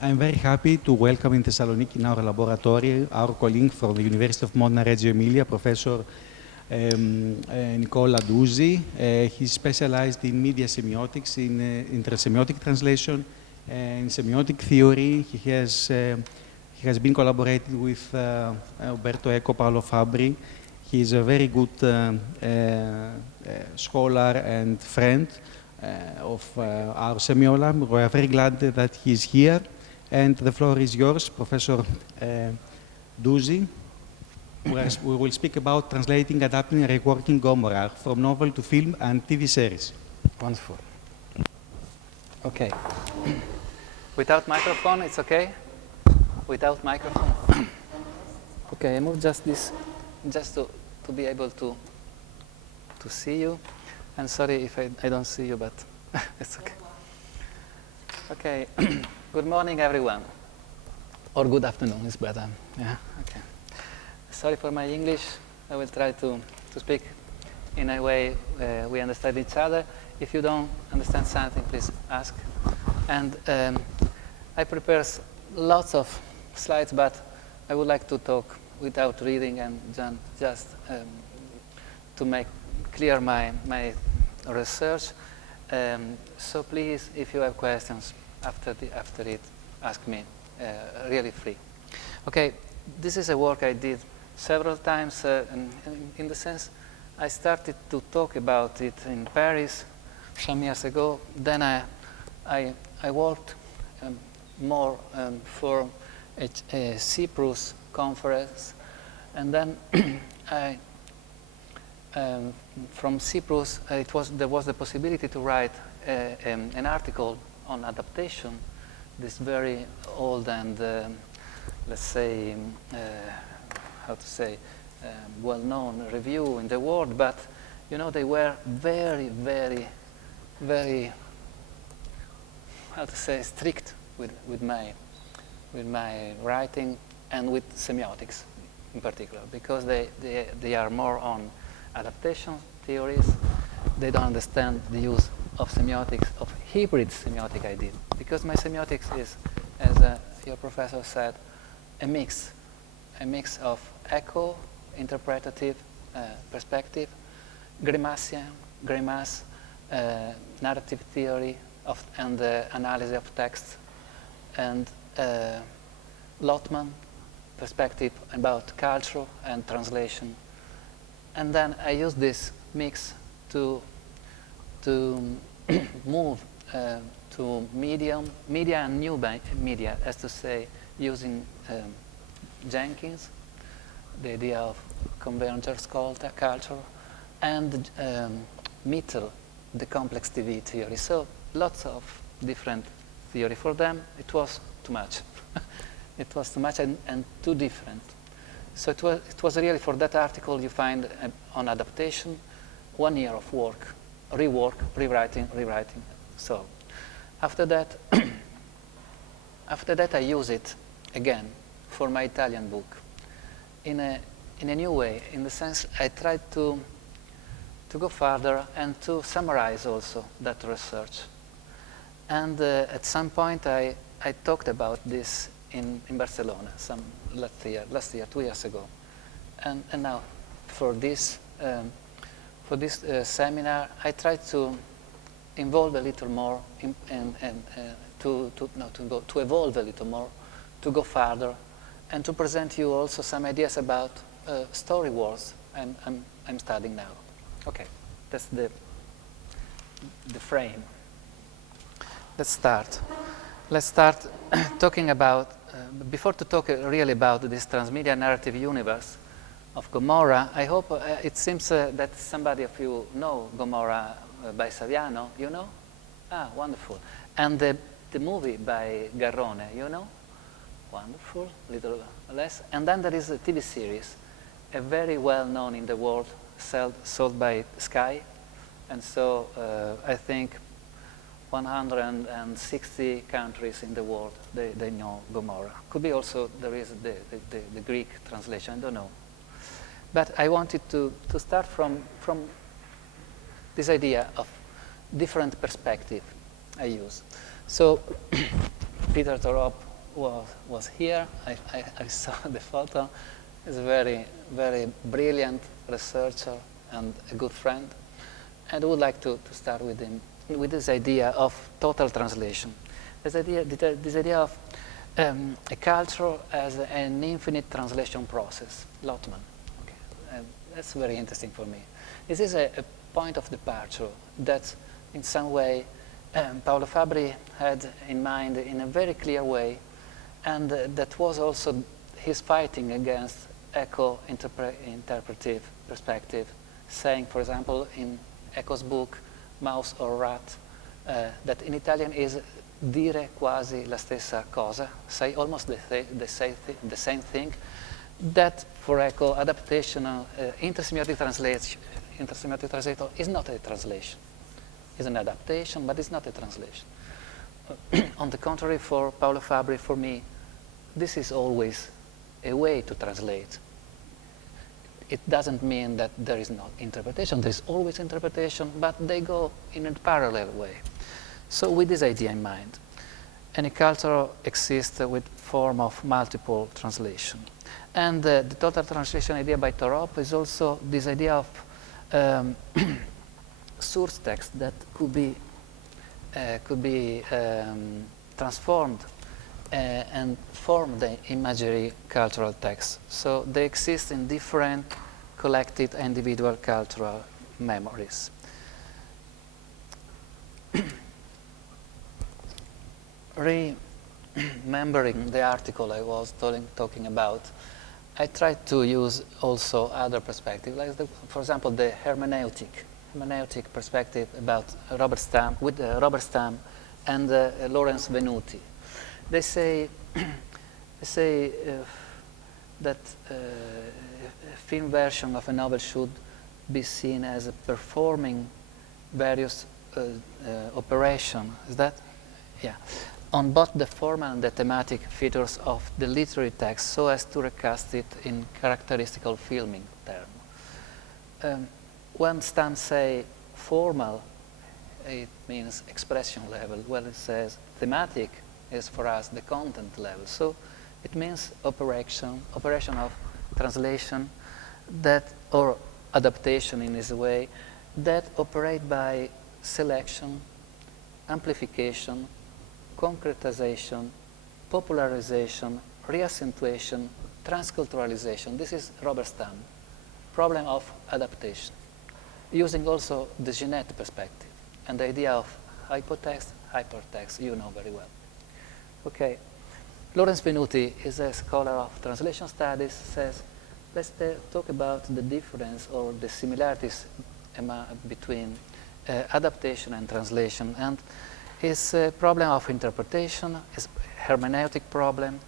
I'm very happy to welcome in Thessaloniki in our laboratory our colleague from the University of Modena, Reggio, Emilia, Professor Nicola Dusi. He's specialized in media semiotics, in semiotic translation, in semiotic theory. He has been collaborating with Alberto Eco, Paolo Fabri. He is a very good scholar and friend of our SemioLab. We are very glad that he is here. And the floor is yours, Professor Dusi. We will speak about translating, adapting, and reworking Gomorrah from novel to film and TV series. Wonderful. Okay. Without microphone, it's okay? Without microphone? Okay, I move just this, just to be able to see you. And sorry if I don't see you, but it's okay. Okay. Good morning, everyone. Or good afternoon, it's better. Yeah, okay. Sorry for my English. I will try to speak in a way we understand each other. If you don't understand something, please ask. And I prepare lots of slides, but I would like to talk without reading and just to make clear my research. So please, if you have questions after it, ask me really free. Okay, this is a work I did several times. In the sense, I started to talk about it in Paris some years ago. Then I worked more for a Cyprus conference, and then from Cyprus there was the possibility to write an article on adaptation, this very old and let's say how to say well-known review in the world, but you know they were very, very, very, how to say, strict with my writing and with semiotics in particular, because they are more on adaptation theories. They don't understand the use of semiotics, of hybrid semiotic I did, because my semiotics is, as your professor said, a mix of echo, interpretative perspective, grimace, narrative theory and analysis of text, and Lotman perspective about culture and translation. And then I use this mix to move to media and new media, as to say, using Jenkins, the idea of convergence culture, and Mittel, the complex TV theory. So lots of different theory. For them, it was too much. It was too much and too different. So it was really, for that article you find on adaptation, 1 year of work, rework, rewriting. So after that, I use it again for my Italian book in a new way, in the sense I tried to go further and to summarize also that research. And at some point I talked about this in Barcelona last year, 2 years ago. And now for this seminar I tried to involve a little more to evolve a little more, to go further, and to present you also some ideas about story wars I'm studying now. Okay, that's the frame. Let's start talking about, before to talk really about this transmedia narrative universe of Gomorrah. I hope it seems that somebody of you know Gomorrah by Saviano. You know? Ah, wonderful. And the movie by Garrone, you know? Wonderful, little less. And then there is a TV series, a very well known in the world, sold by Sky. And so I think 160 countries in the world, they know Gomorrah. Could be also there is the Greek translation, I don't know. But I wanted to start from this idea of different perspective I use. So Peter Torop was here. I saw the photo. He's a very, very brilliant researcher and a good friend. And I would like to start with him, with this idea of total translation. This idea of a culture as an infinite translation process, Lotman. Okay. That's very interesting for me. This is a point of departure that in some way Paolo Fabri had in mind in a very clear way, and that was also his fighting against eco-interpretive perspective, saying, for example, in Eco's book, Mouse or Rat, that in Italian is dire quasi la stessa cosa, say almost the same thing, that for Eco, adaptation, intersemiotic translator is not a translation. It's an adaptation, but it's not a translation. On the contrary, for Paolo Fabri, for me, this is always a way to translate. It doesn't mean that there is no interpretation. There is always interpretation, but they go in a parallel way. So with this idea in mind, any culture exists with form of multiple translation. And the total translation idea by Torop is also this idea of source text that could be transformed and form the imagery cultural text. So they exist in different collected individual cultural memories. Remembering the article I was talking about, I tried to use also other perspectives, like for example the hermeneutic perspective about Robert Stam and Lawrence Venuti. They say that a film version of a novel should be seen as performing various operations. Is that? Yeah. On both the formal and the thematic features of the literary text, so as to recast it in characteristical filming terms. When Stam say formal, it means expression level. When it says thematic, is for us the content level. So it means operation of translation that, or adaptation in this way, that operate by selection, amplification, concretization, popularization, reaccentuation, transculturalization. This is Robert Stam, problem of adaptation, using also the Genet perspective and the idea of hypotext, hypertext, you know very well. Okay, Lawrence Venuti is a scholar of translation studies, says, let's talk about the difference or the similarities between adaptation and translation. And his problem of interpretation, his hermeneutic problem,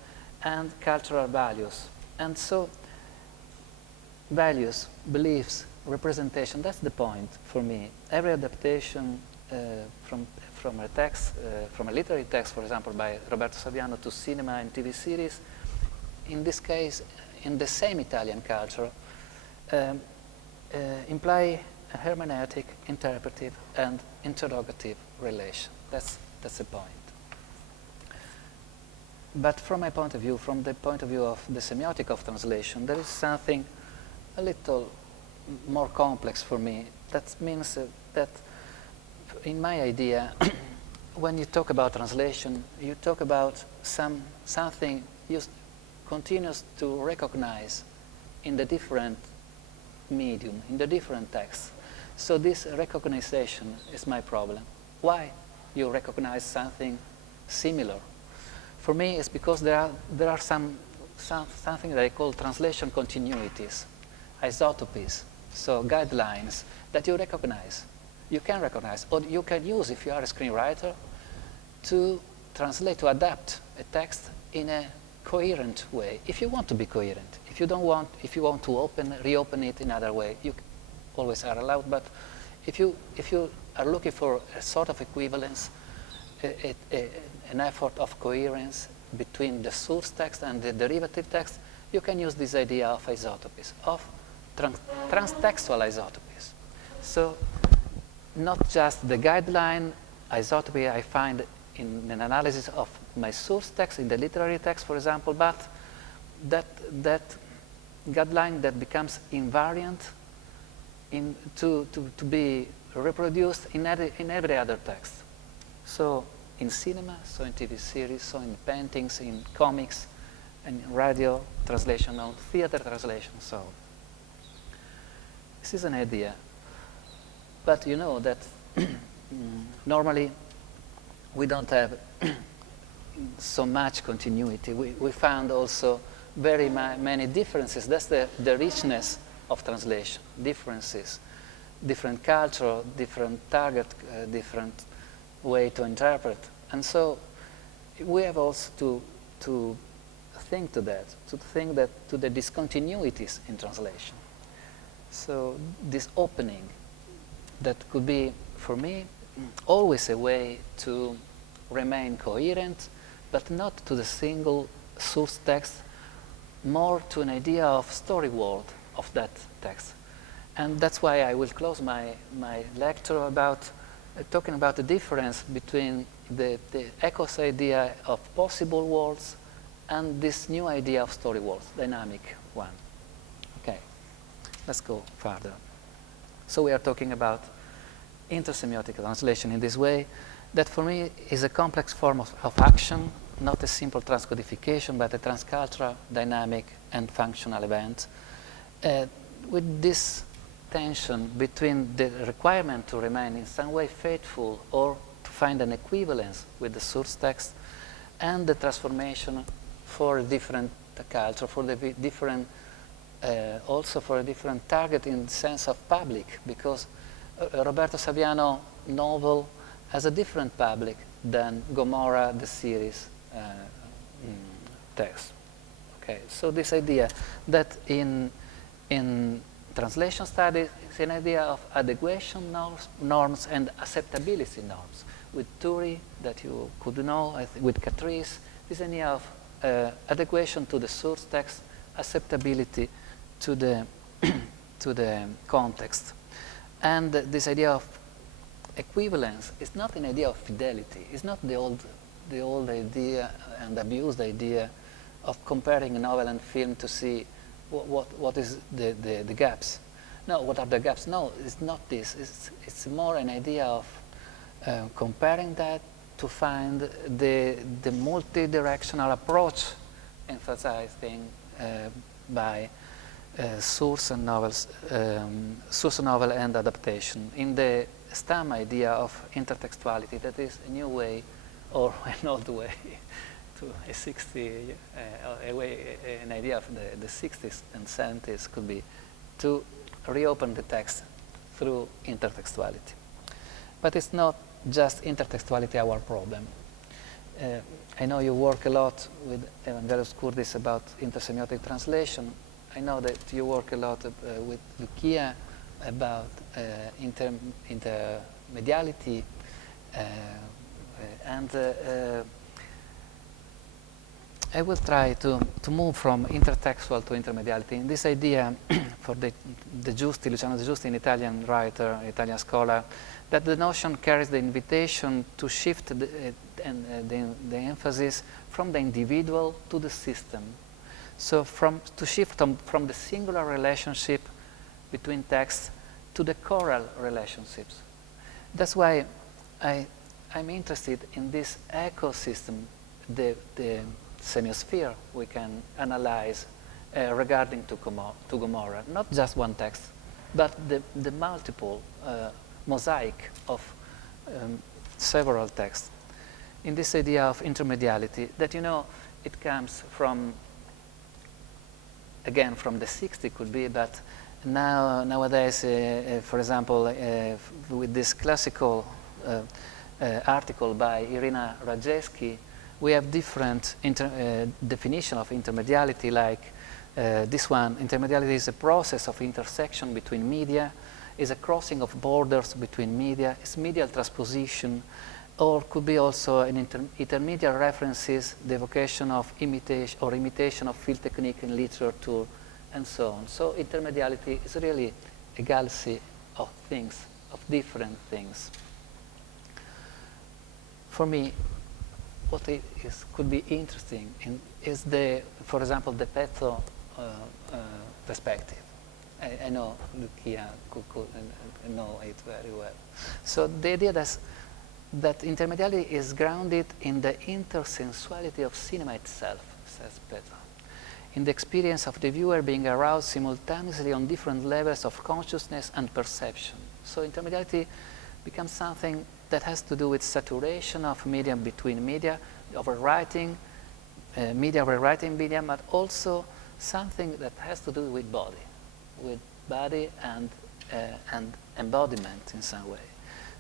and cultural values. And so values, beliefs, representation, that's the point for me. Every adaptation from a text, from a literary text, for example, by Roberto Saviano to cinema and TV series, in this case, in the same Italian culture, imply a hermeneutic, interpretive, and interrogative relation. That's the point. But from my point of view, from the point of view of the semiotic of translation, there is something a little more complex for me. That means that in my idea, when you talk about translation, you talk about something you continues to recognize in the different medium, in the different texts. So this recognition is my problem. Why you recognize something similar? For me, it's because there are something that I call translation continuities, isotopies, so guidelines that you recognize. You can recognize, or you can use, if you are a screenwriter, to translate, to adapt a text in a coherent way. If you want to be coherent, if you want to reopen it in another way, you always are allowed. But if you are looking for a sort of equivalence, an effort of coherence between the source text and the derivative text, you can use this idea of isotopies, of transtextual isotopies. So not just the guideline isotopy I find in an analysis of my source text, in the literary text, for example, but that guideline that becomes invariant to be reproduced in every other text. So in cinema, so in TV series, so in paintings, in comics, and in radio translation, on theater translation, so. This is an idea. But you know that normally we don't have so much continuity. We found also very many differences. That's the richness of translation. Differences, different culture, different target, different way to interpret. And so we have also to think to that, to the discontinuities in translation. So this opening that could be, for me, always a way to remain coherent, but not to the single source text, more to an idea of story world of that text. And that's why I will close my lecture about talking about the difference between the Ecos idea of possible worlds and this new idea of story worlds, dynamic one. Okay, let's go further. So we are talking about intersemiotic translation in this way, that for me is a complex form of action, not a simple transcodification, but a transcultural, dynamic, and functional event. With this tension between the requirement to remain in some way faithful or to find an equivalence with the source text and the transformation for a different culture, for the different, also for a different target in the sense of public, because Roberto Saviano novel has a different public than Gomorrah, the series text. Okay, so this idea that in translation studies is an idea of adequation norms and acceptability norms. With Turi, that you could know, with Catrice, this idea of adequation to the source text, acceptability to the to the context. And this idea of equivalence is not an idea of fidelity. It's not the old idea and abused idea of comparing a novel and film to see what is the gaps. No, what are the gaps? No, it's not this. It's more an idea of comparing that to find the multi-directional approach emphasizing by source and novels, source novel and adaptation in the STAM idea of intertextuality, that is a new way or an old way to a 60 an idea of the 60s and 70s could be to reopen the text through intertextuality. But it's not just intertextuality our problem. I know you work a lot with Evangelos Kourdis about intersemiotic translation. I know that you work a lot with Lucia about intermediality and I will try to move from intertextual to intermediality. In this idea, for the Giusti, Luciano De Giusti, an Italian writer, Italian scholar, that the notion carries the invitation to shift the emphasis from the individual to the system. So to shift from the singular relationship between texts to the choral relationships. That's why I'm interested in this ecosystem, the semiosphere we can analyze regarding to Gomorrah. Not just one text, but the multiple mosaic of several texts. In this idea of intermediality, that it comes from, again, from the 60s could be, but nowadays, for example, with this classical article by Irina Rajewski, we have different definition of intermediality, like this one. Intermediality is a process of intersection between media, is a crossing of borders between media, it's medial transposition, or could be also an intermediate references, the evocation of imitation of field technique in literature, and so on. So intermediality is really a galaxy of things, of different things. For me, what could be interesting is for example, the petho perspective. I know Lucia could know it very well. So the idea that intermediality is grounded in the intersensuality of cinema itself, says Petro, in the experience of the viewer being aroused simultaneously on different levels of consciousness and perception. So intermediality becomes something that has to do with saturation of medium between media, overwriting, media overwriting medium, but also something that has to do with body and embodiment in some way.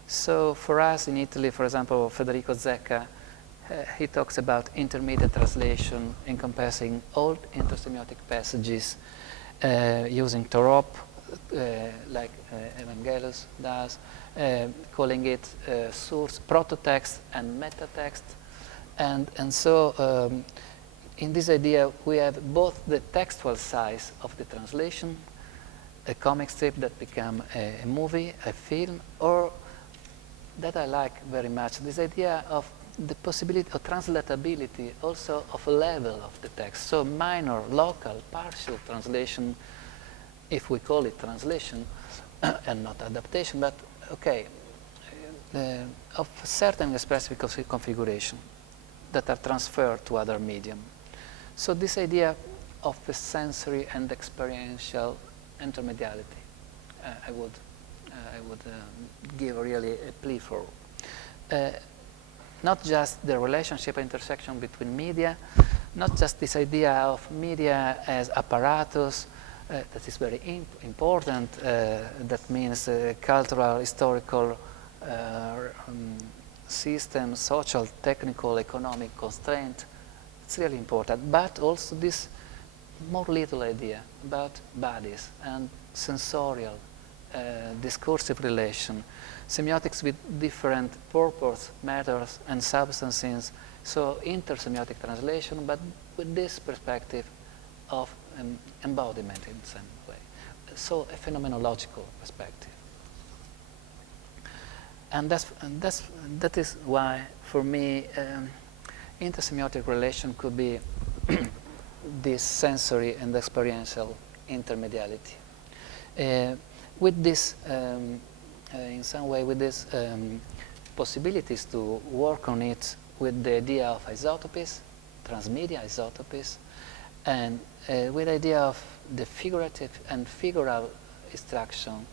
So for us in Italy, for example, Federico Zecca, he talks about intermediate translation encompassing all intersemiotic passages using Torop, like Evangelos does, calling it source, prototext and metatext. And so in this idea we have both the textual size of the translation, a comic strip that become a movie, a film, or that I like very much, this idea of the possibility of translatability also of a level of the text. So minor, local, partial translation, if we call it translation and not adaptation, but okay, of certain expressive configuration that are transferred to other medium. So this idea of a sensory and experiential intermediality, I would give really a plea for. Not just the relationship intersection between media, not just this idea of media as apparatus, that is very important, that means cultural, historical system, social, technical, economic constraint. It's really important, but also this more little idea about bodies and sensorial, discursive relation, semiotics with different purpose, matters, and substances. So intersemiotic translation, but with this perspective of embodiment in some way. So a phenomenological perspective. And that is why, for me, intersemiotic relation could be this sensory and experiential intermediality. With this, in some way, with these possibilities to work on it with the idea of isotopes, transmedia isotopes, and with the idea of the figurative and figural instruction,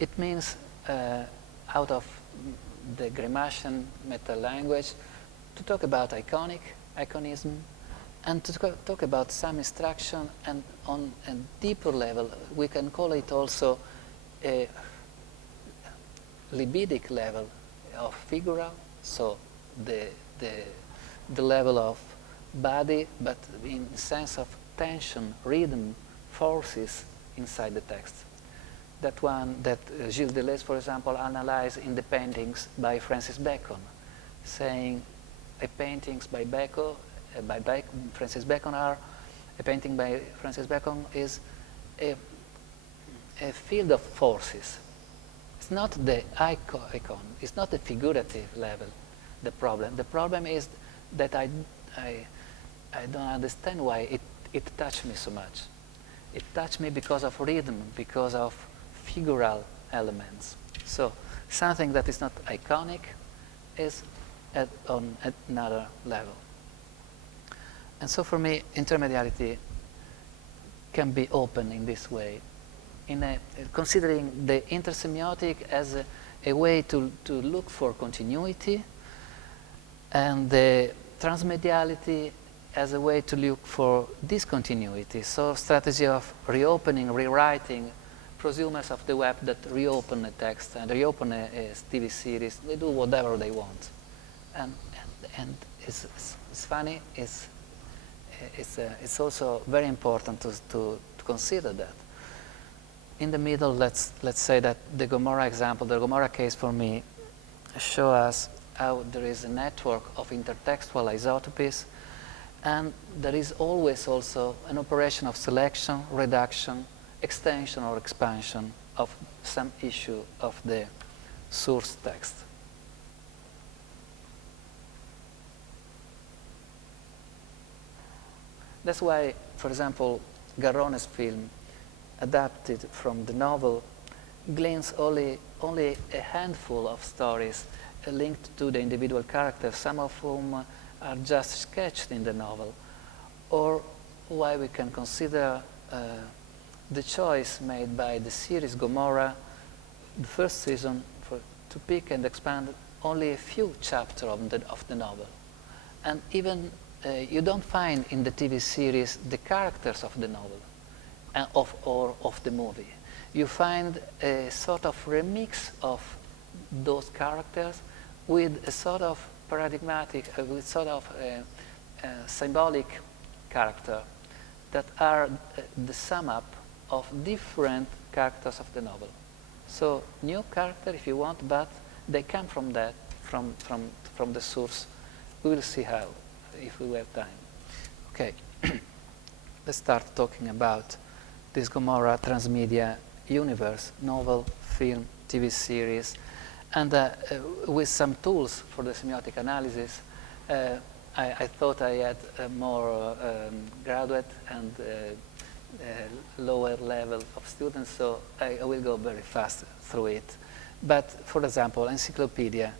it means out of the Gramscian meta-language to talk about iconism, and to talk about some instruction, and on a deeper level, we can call it also a libidic level of figural, so the level of body, but in sense of tension, rhythm, forces inside the text. That one that Gilles Deleuze, for example, analyzed in the paintings by Francis Bacon, saying a paintings by Francis Bacon are, a painting by Francis Bacon is a field of forces. It's not the icon, it's not the figurative level, the problem. The problem is that I don't understand why it touched me so much. It touched me because of rhythm, because of figural elements. So something that is not iconic is on another level. And so for me, intermediality can be open in this way, considering the intersemiotic as a way to look for continuity, and the transmediality as a way to look for discontinuity. So strategy of reopening, rewriting, prosumers of the web that reopen a text and reopen a TV series. They do whatever they want, and it's funny. It's also very important to consider that. In the middle, let's say that the Gomorrah example, the Gomorrah case for me, show us how there is a network of intertextual isotopes, and there is always also an operation of selection, reduction, extension or expansion of some issue of the source text. That's why, for example, Garrone's film, adapted from the novel, gleans only a handful of stories linked to the individual characters, some of whom are just sketched in the novel, or why we can consider the choice made by the series Gomorrah, the first season, to pick and expand only a few chapters of the novel. And even you don't find in the TV series the characters of the novel or of the movie. You find a sort of remix of those characters with a sort of paradigmatic, with sort of symbolic character that are the sum up of different characters of the novel. So new character if you want, but they come from that, from the source. We will see how, if we have time. Okay, let's start talking about this Gomorrah transmedia universe, novel, film, TV series, and with some tools for the semiotic analysis. I thought I had a more graduate and lower level of students, so I will go very fast through it. But for example, encyclopedia,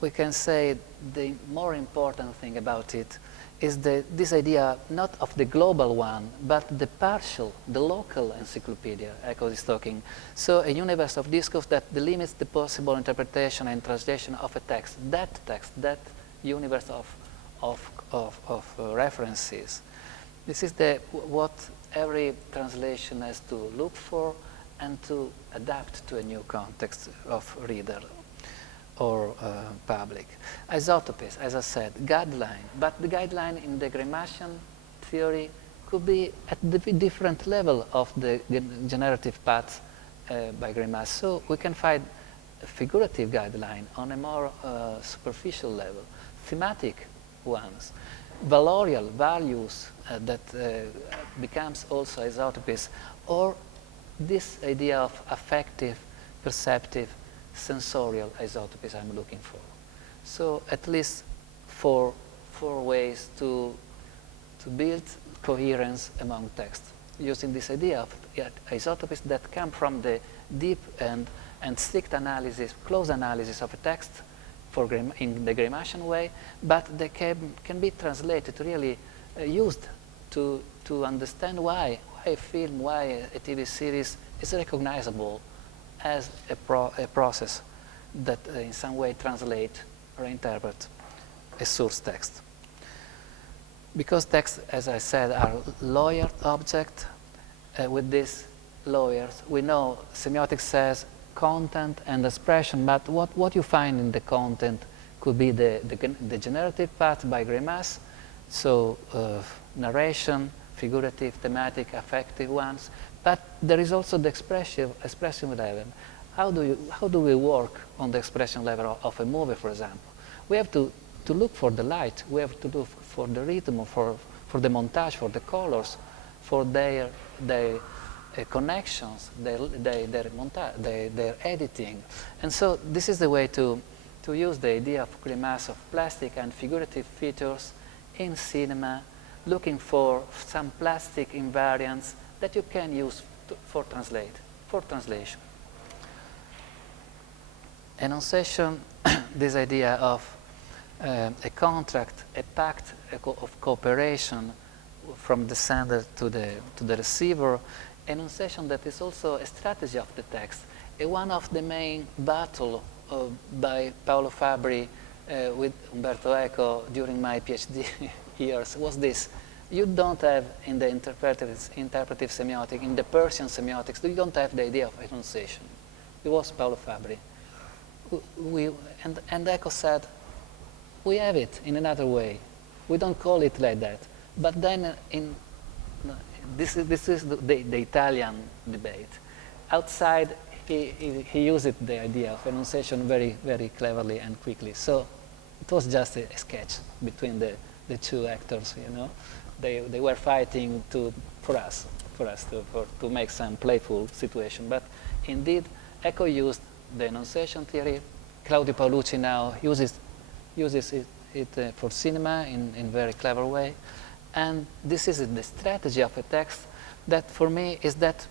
we can say the more important thing about it is this idea not of the global one, but the partial, the local encyclopedia, Echo is talking. So a universe of discourse that delimits the possible interpretation and translation of a text, that universe of references. This is what every translation has to look for and to adapt to a new context of reader or public. Isotopes, as I said, guideline, but the guideline in the Gramscian theory could be at the different level of the generative path by Gramsci. So we can find a figurative guideline on a more superficial level, thematic ones, valorial values that becomes also isotopes, or this idea of affective, perceptive, sensorial isotopes I'm looking for. So at least four ways to build coherence among texts, using this idea of isotopes that come from the deep and strict analysis, close analysis of a text in the Gramscian way, but they can be translated, really used to understand why a film, why a TV series is recognizable as a process that in some way translate or interpret a source text. Because texts, as I said, are layered objects, with these layers, we know semiotics says content and expression, but what you find in the content could be the generative part by Gramsci, so narration, figurative, thematic, affective ones, but there is also the expression level. How do we work on the expression level of a movie, for example? We have to look for the light, we have to look for the rhythm, for the montage, for the colors, for their connections, their editing. And so this is the way to use the idea of Gramsci of plastic and figurative features in cinema, looking for some plastic invariants that you can use for translation. Enunciation, this idea of a contract, a pact of cooperation from the sender to the receiver, enunciation that is also a strategy of the text. One of the main battles by Paolo Fabri with Umberto Eco during my PhD years was this. You don't have in the interpretive semiotic, in the Persian semiotics, you don't have the idea of enunciation. It was Paolo Fabri. And Eco said, we have it in another way. We don't call it like that. But then this is the Italian debate. Outside, he used the idea of enunciation very, very cleverly and quickly. So it was just a sketch between the two actors, you know. They were fighting for us to make some playful situation. But indeed, Eco used the enunciation theory. Claudio Paolucci now uses it for cinema in very clever way. And this is the strategy of a text that, for me, is that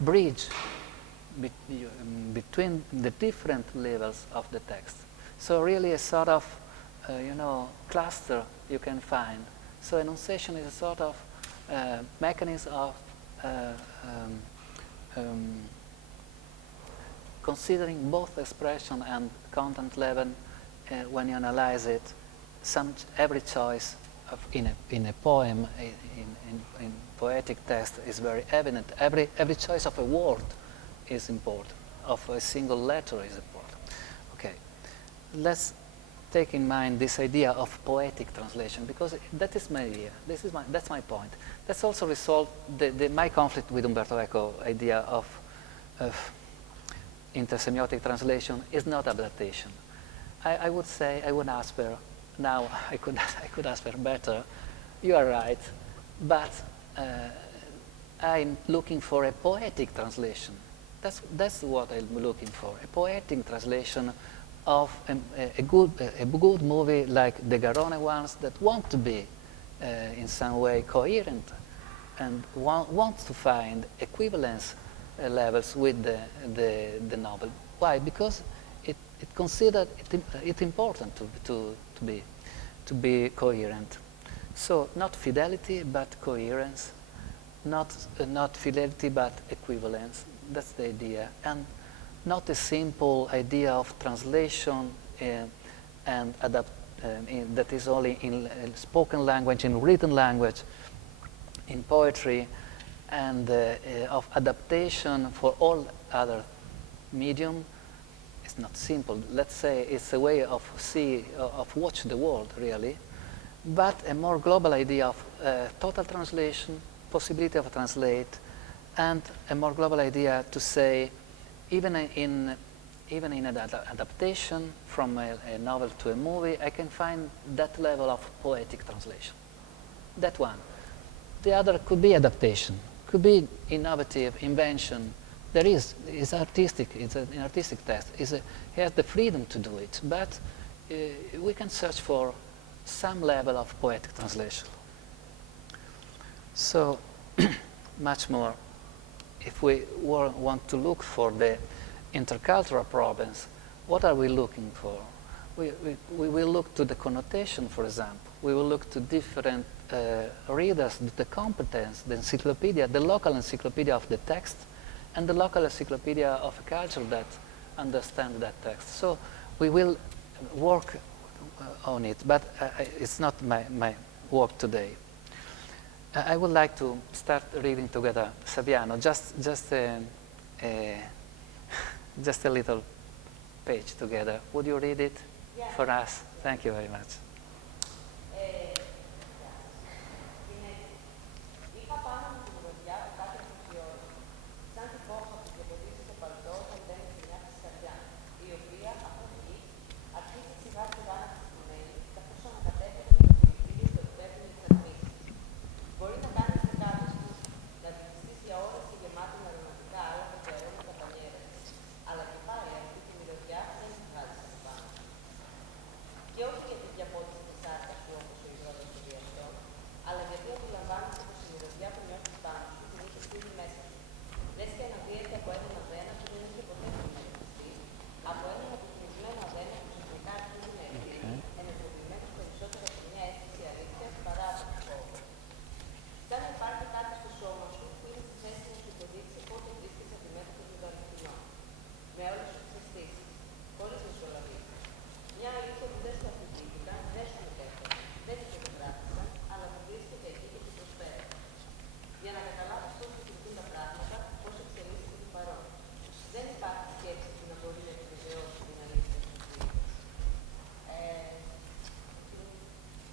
bridge between the different levels of the text. So really a sort of, cluster you can find. So enunciation is a sort of mechanism of considering both expression and content level when you analyze it. Every choice in a poem, in poetic text, is very evident. Every choice of a word is important, of a single letter is important. Okay, let's take in mind this idea of poetic translation, because that is my idea. That's my point. Let's also resolve my conflict with Umberto Eco idea of intersemiotic translation is not adaptation. I would say, I would ask for, now I could ask for better. You are right, but I'm looking for a poetic translation. That's what I'm looking for, a poetic translation of a good movie like the Garrone ones that want to be in some way coherent and want to find equivalence levels with the novel. Why? Because it considered it important to be coherent. So not fidelity but coherence, not fidelity but equivalence. That's the idea, and not a simple idea of translation and that is only in spoken language, in written language, in poetry, and of adaptation for all other medium. It's not simple. Let's say it's a way of watch the world, really, but a more global idea of total translation, possibility of translate, and a more global idea to say, even in an adaptation from a novel to a movie, I can find that level of poetic translation. That one. The other could be adaptation, could be innovative, invention. It's artistic, it's an artistic text. It has the freedom to do it, but we can search for some level of poetic translation. So, much more. If we want to look for the intercultural problems, what are we looking for? We will look to the connotation, for example. We will look to different readers, the competence, the encyclopedia, the local encyclopedia of the text, and the local encyclopedia of a culture that understands that text. So we will work on it, but it's not my work today. I would like to start reading together Saviano, just a little page together. Would you read it for us? Thank you very much.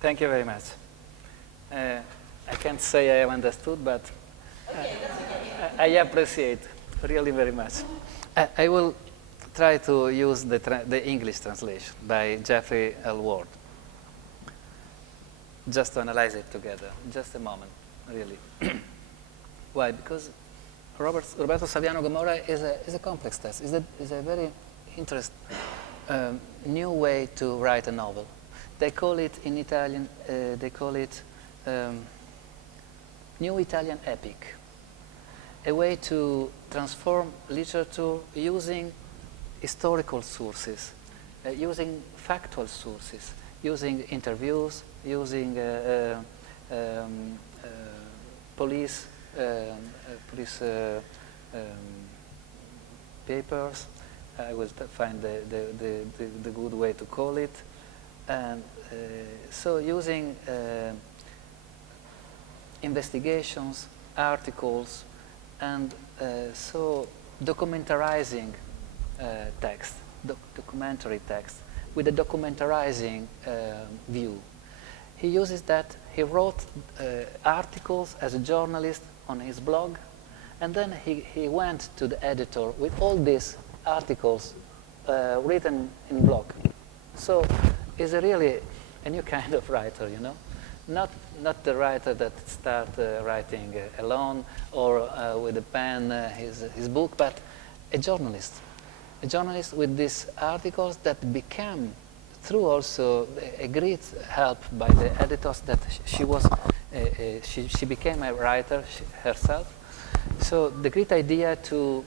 Thank you very much. I can't say I have understood, but I appreciate really very much. I will try to use the English translation by Jeffrey L. Ward, just to analyze it together. Just a moment, really. Why? Because Roberto Saviano Gomorrah is a complex text. Is a very interesting new way to write a novel. they call it in Italian, they call it New Italian Epic, a way to transform literature using historical sources, using factual sources, using interviews, using police papers. I will find the good way to call it. And so using investigations, articles, and so documentarizing text, documentary text, with a documentarizing view. He uses that. He wrote articles as a journalist on his blog, and then he went to the editor with all these articles written in blog. So he's really a new kind of writer, you know? Not the writer that started writing alone or with a pen his book, but a journalist. A journalist with these articles that became, through also a great help by the editors, that she became a writer herself. So the great idea to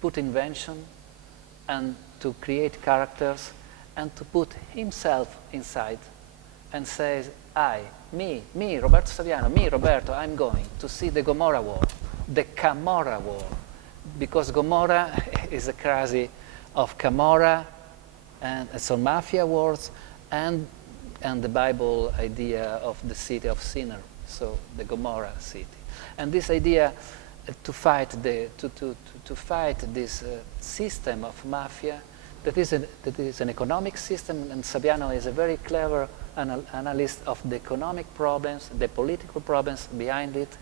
put invention and to create characters and to put himself inside and says, me, Roberto Saviano, me, Roberto, I'm going to see the Gomorrah War, the Camorra War, because Gomorrah is a crazy of Camorra and some mafia wars and the Bible idea of the city of sinner, so the Gomorrah city. And this idea to fight this system of mafia that is an economic system, and Saviano is a very clever analyst of the economic problems, the political problems behind it.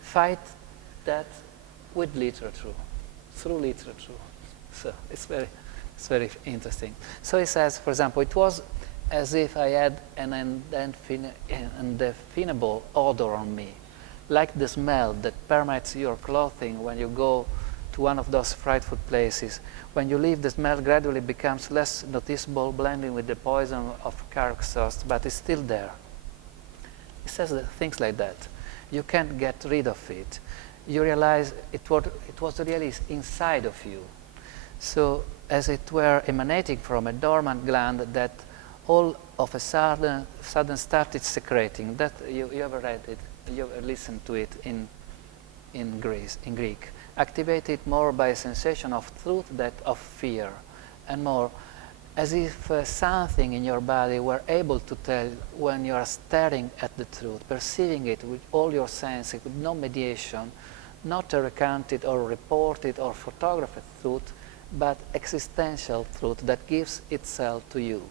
Fight that with literature, through literature. So it's very interesting. So he says, for example, it was as if I had an indefinable odor on me, like the smell that permeates your clothing when you go to one of those frightful places. When you leave, the smell gradually becomes less noticeable, blending with the poison of carcass sauce, but it's still there. He says things like that. You can't get rid of it. You realize it was really inside of you. So as it were emanating from a dormant gland that all of a sudden started secreting. That you ever read it? You ever listened to it in Greek? Activated more by a sensation of truth than of fear, and more as if something in your body were able to tell when you are staring at the truth, perceiving it with all your senses, with no mediation, not a recounted or reported or photographed truth, but existential truth that gives itself to you.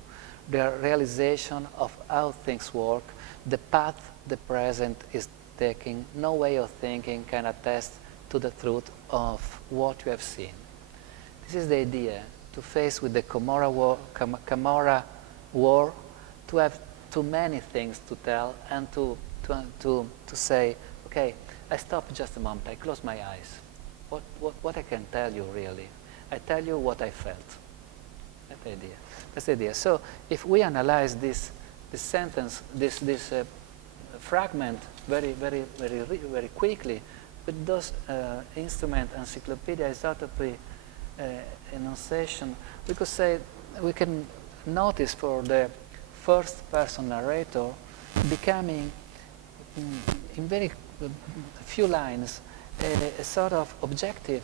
The realization of how things work, the path the present is taking, no way of thinking can attest to the truth of what you have seen. This is the idea, to face with the Camorra war, to have too many things to tell and to say, okay, I stop just a moment, I close my eyes. What I can tell you really? I tell you what I felt. That's the idea. That's the idea. So if we analyze this sentence, this fragment very quickly, with those instrument, encyclopedia, isotopy, enunciation, we could say, we can notice for the first person narrator becoming, in very few lines, a sort of objective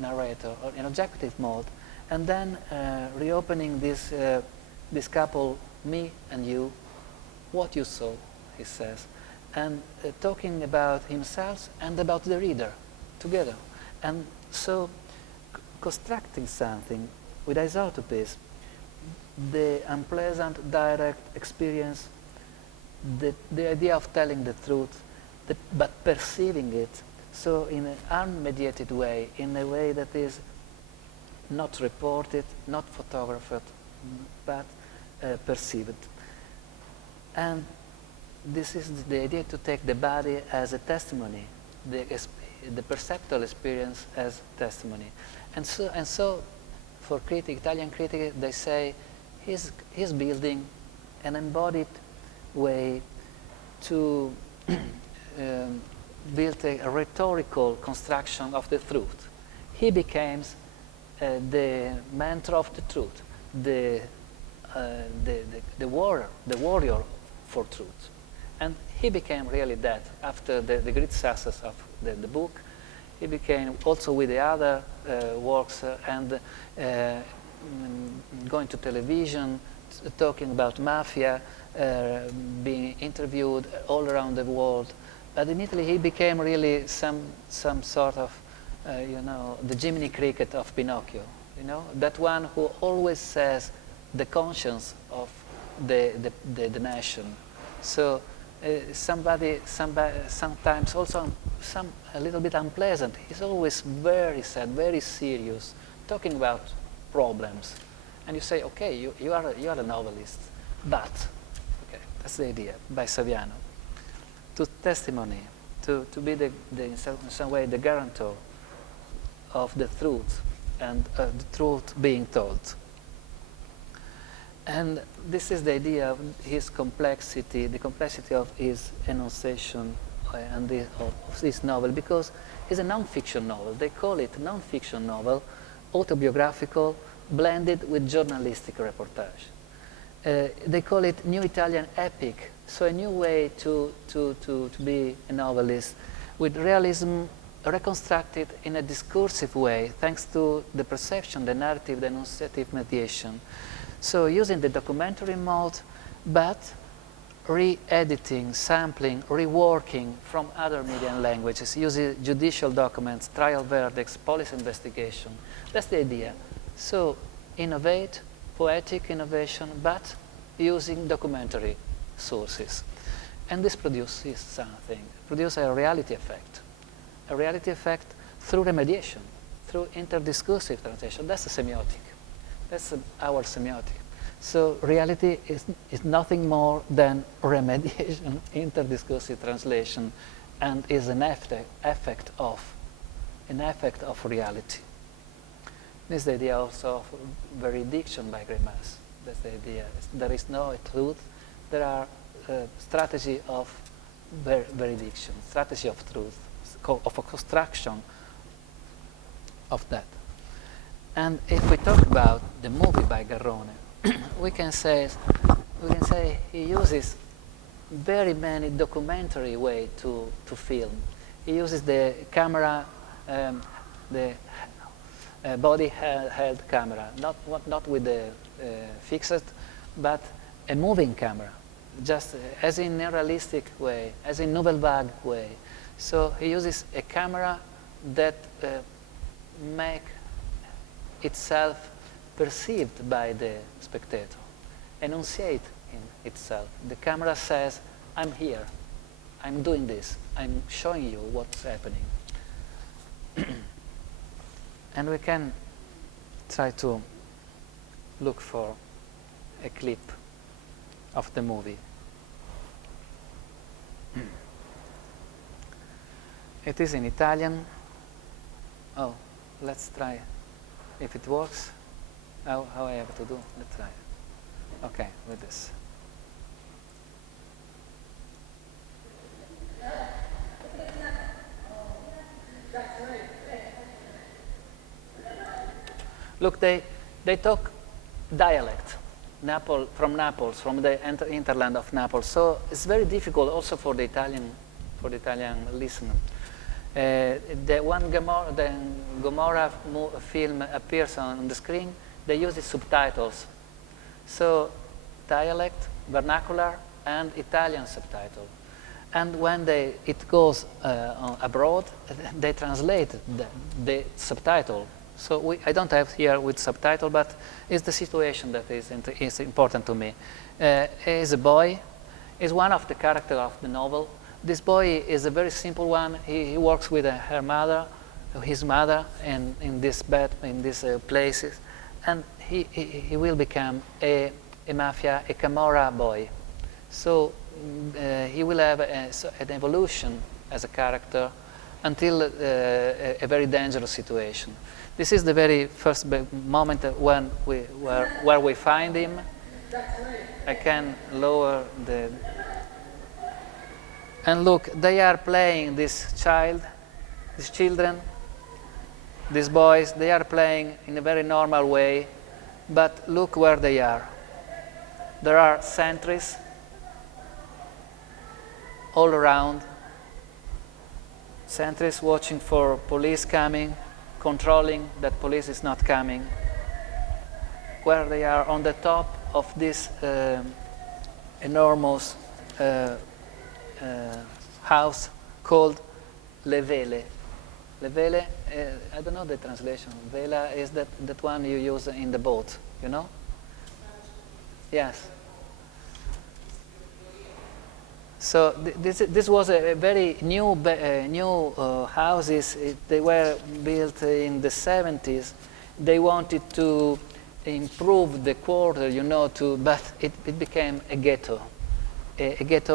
narrator, or in objective mode, and then reopening this couple, me and you, what you saw, he says, and talking about himself and about the reader together. And so constructing something with isotopies, the unpleasant direct experience, the idea of telling the truth, but perceiving it, so in an unmediated way, in a way that is not reported, not photographed, but perceived. And this is the idea, to take the body as a testimony, the perceptual experience as testimony. And so for Italian critics, they say he's building an embodied way to build a rhetorical construction of the truth. He becomes the mentor of the truth, the warrior for truth. And he became really that after the great success of the book. He became also with the other works and going to television, talking about mafia, being interviewed all around the world. But in Italy, he became really some sort of, the Jiminy Cricket of Pinocchio. That one who always says the conscience of the nation. So sometimes also a little bit unpleasant. He's always very sad, very serious, talking about problems. And you say, okay, you are a novelist, but, okay, that's the idea by Saviano. To testimony, to be in some way the guarantor of the truth and the truth being told. And this is the idea of his complexity, the complexity of his enunciation and of this novel, because it's a non-fiction novel. They call it non-fiction novel, autobiographical, blended with journalistic reportage. They call it New Italian Epic, so a new way to be a novelist, with realism reconstructed in a discursive way, thanks to the perception, the narrative, the enunciative mediation. So using the documentary mode, but re-editing, sampling, reworking from other media and languages, using judicial documents, trial verdicts, police investigation. That's the idea. So innovate, poetic innovation, but using documentary sources. And this produces something, produces a reality effect through remediation, through interdiscursive translation. That's the semiotic. That's our semiotic. So reality is nothing more than remediation, interdiscursive translation, and is an effect of reality. This is the idea also of veridiction by Greimas. That's the idea. There is no truth. There are strategy of veridiction, strategy of truth, of a construction of that. And if we talk about the movie by Garrone, we can say he uses very many documentary way to film. He uses the camera, the body-held camera, not with the fixed, but a moving camera, just as in a realistic way, as in nouvelle vague way. So he uses a camera that make itself perceived by the spectator, enunciate in itself. The camera says, I'm here, I'm doing this, I'm showing you what's happening. And we can try to look for a clip of the movie. It is in Italian. Oh, let's try if it works. How I have to do? Let's try. Okay, with this. Look, they talk dialect, from Naples, from the hinterland of Naples. So it's very difficult also for the Italian listener. When Gomorrah film appears on the screen, they use the subtitles. So dialect, vernacular, and Italian subtitle. And when it goes abroad, they translate the subtitle. So I don't have here with subtitle, but it's the situation that is important to me. Is a boy, is one of the characters of the novel. This boy is a very simple one. He works with his mother, in these places, and he will become a Camorra boy. So he will have an evolution as a character until a very dangerous situation. This is the very first moment where we find him. I can lower the... And look, they are playing, these children, these boys, they are playing in a very normal way, but look where they are. There are sentries all around, sentries watching for police coming, controlling that police is not coming, where they are on the top of this enormous house called Le Vele. Le Vele, I don't know the translation. Vela is that one you use in the boat, you know? Yes. So this was a very new houses. They were built in the 70s. They wanted to improve the quarter, you know, but it became a ghetto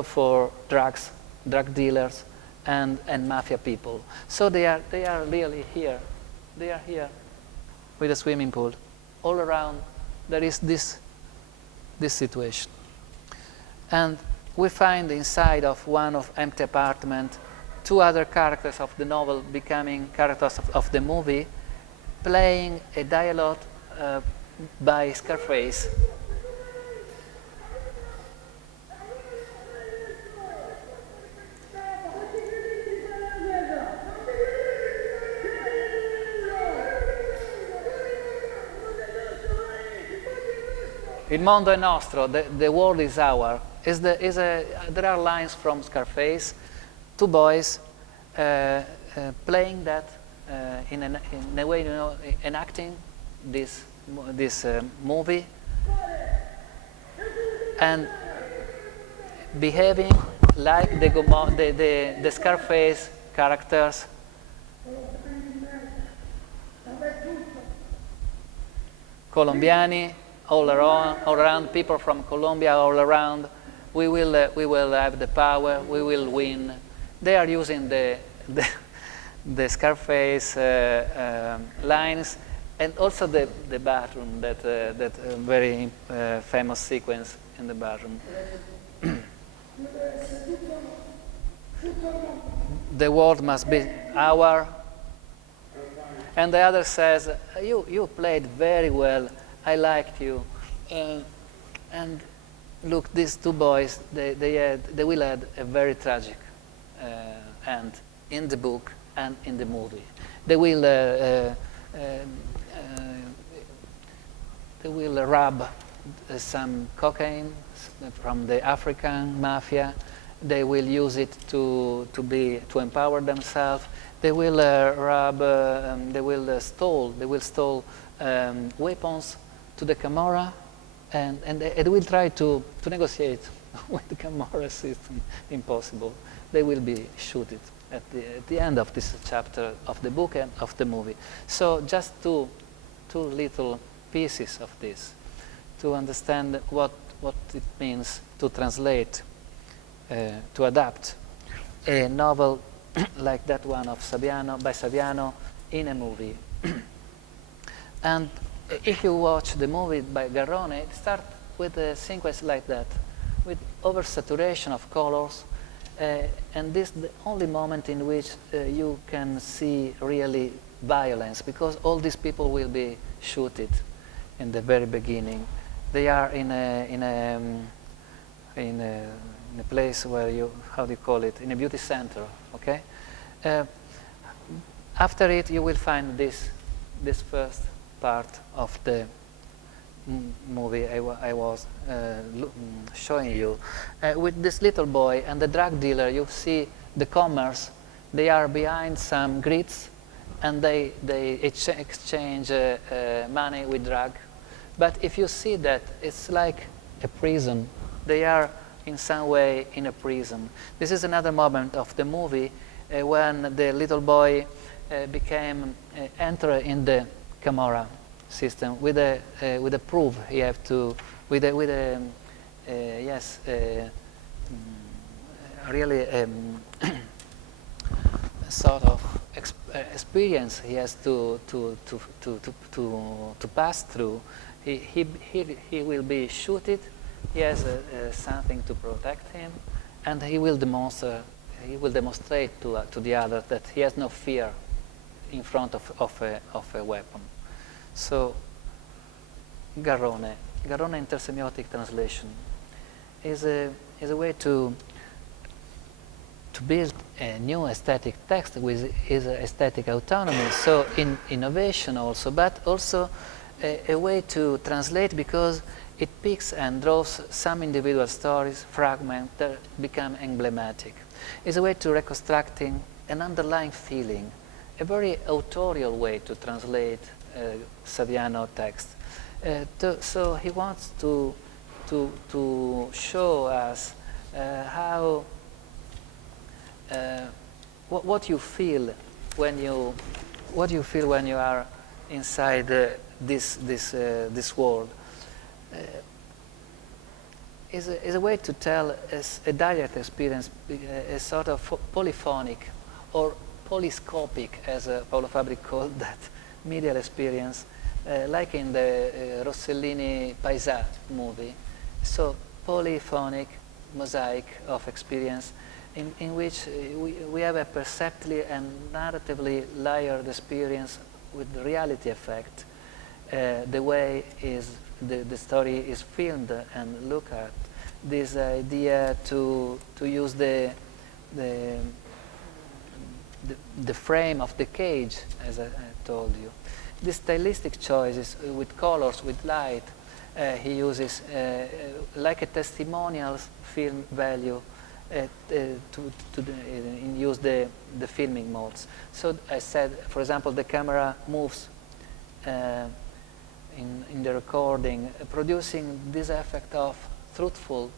for drug dealers, and mafia people. So they are really here. They are here with a swimming pool. All around there is this situation. And we find inside of one of empty apartment 2 other characters of the novel becoming characters of the movie, playing a dialogue by Scarface. Il mondo è nostro, the world is our. There are lines from Scarface, 2 boys playing that in a way, you know, enacting this movie and behaving like the Scarface characters. Colombiani, all around, people from Colombia all around. We will have the power. We will win. They are using the Scarface lines, and also the bathroom, that very famous sequence in the bathroom. The world must be our. And the other says, you played very well. I liked you, and look, these 2 boys, they will have a very tragic end in the book and in the movie. They will rob some cocaine from the African mafia. They will use it to empower themselves. They will they will steal weapons to the Gomorrah, and they will try to negotiate with the Gomorrah system. Impossible. They will be shot at the end of this chapter of the book and of the movie. So just two little pieces of this to understand what it means to translate, to adapt a novel like that one of by Saviano in a movie. And if you watch the movie by Garrone, it starts with a sequence like that, with oversaturation of colors, and this is the only moment in which you can see really violence, because all these people will be shot in the very beginning. They are in a place where how do you call it, in a beauty center, okay? After it, you will find this first part of the movie I was showing you. With this little boy and the drug dealer, you see the commerce. They are behind some grids, and they exchange money with drug. But if you see that, it's like a prison. They are in some way in a prison. This is another moment of the movie when the little boy enter in the Gomorrah system with a proof. He have to really sort of experience he has to pass through He will be shooted. He has something to protect him, and he will demonstrate to the other that he has no fear in front of a weapon. So, Garrone intersemiotic translation is a way to build a new aesthetic text with his aesthetic autonomy. So innovation also, but also a way to translate because it picks and draws some individual stories, fragments that become emblematic. It's a way to reconstructing an underlying feeling, a very authorial way to translate Saviano text. So he wants to show us how what you feel when you are inside this world. Is a way to tell a direct experience, a sort of polyphonic or polyscopic, as Paolo Fabri called that, medial experience, like in the Rossellini Paesà movie. So polyphonic mosaic of experience in which we have a perceptively and narratively layered experience with the reality effect. The way the story is filmed and look at this idea to use the frame of the cage, as I told you. The stylistic choices with colors, with light, he uses like a testimonial film value to use the filming modes. So I said, for example, the camera moves in the recording, producing this effect of truthful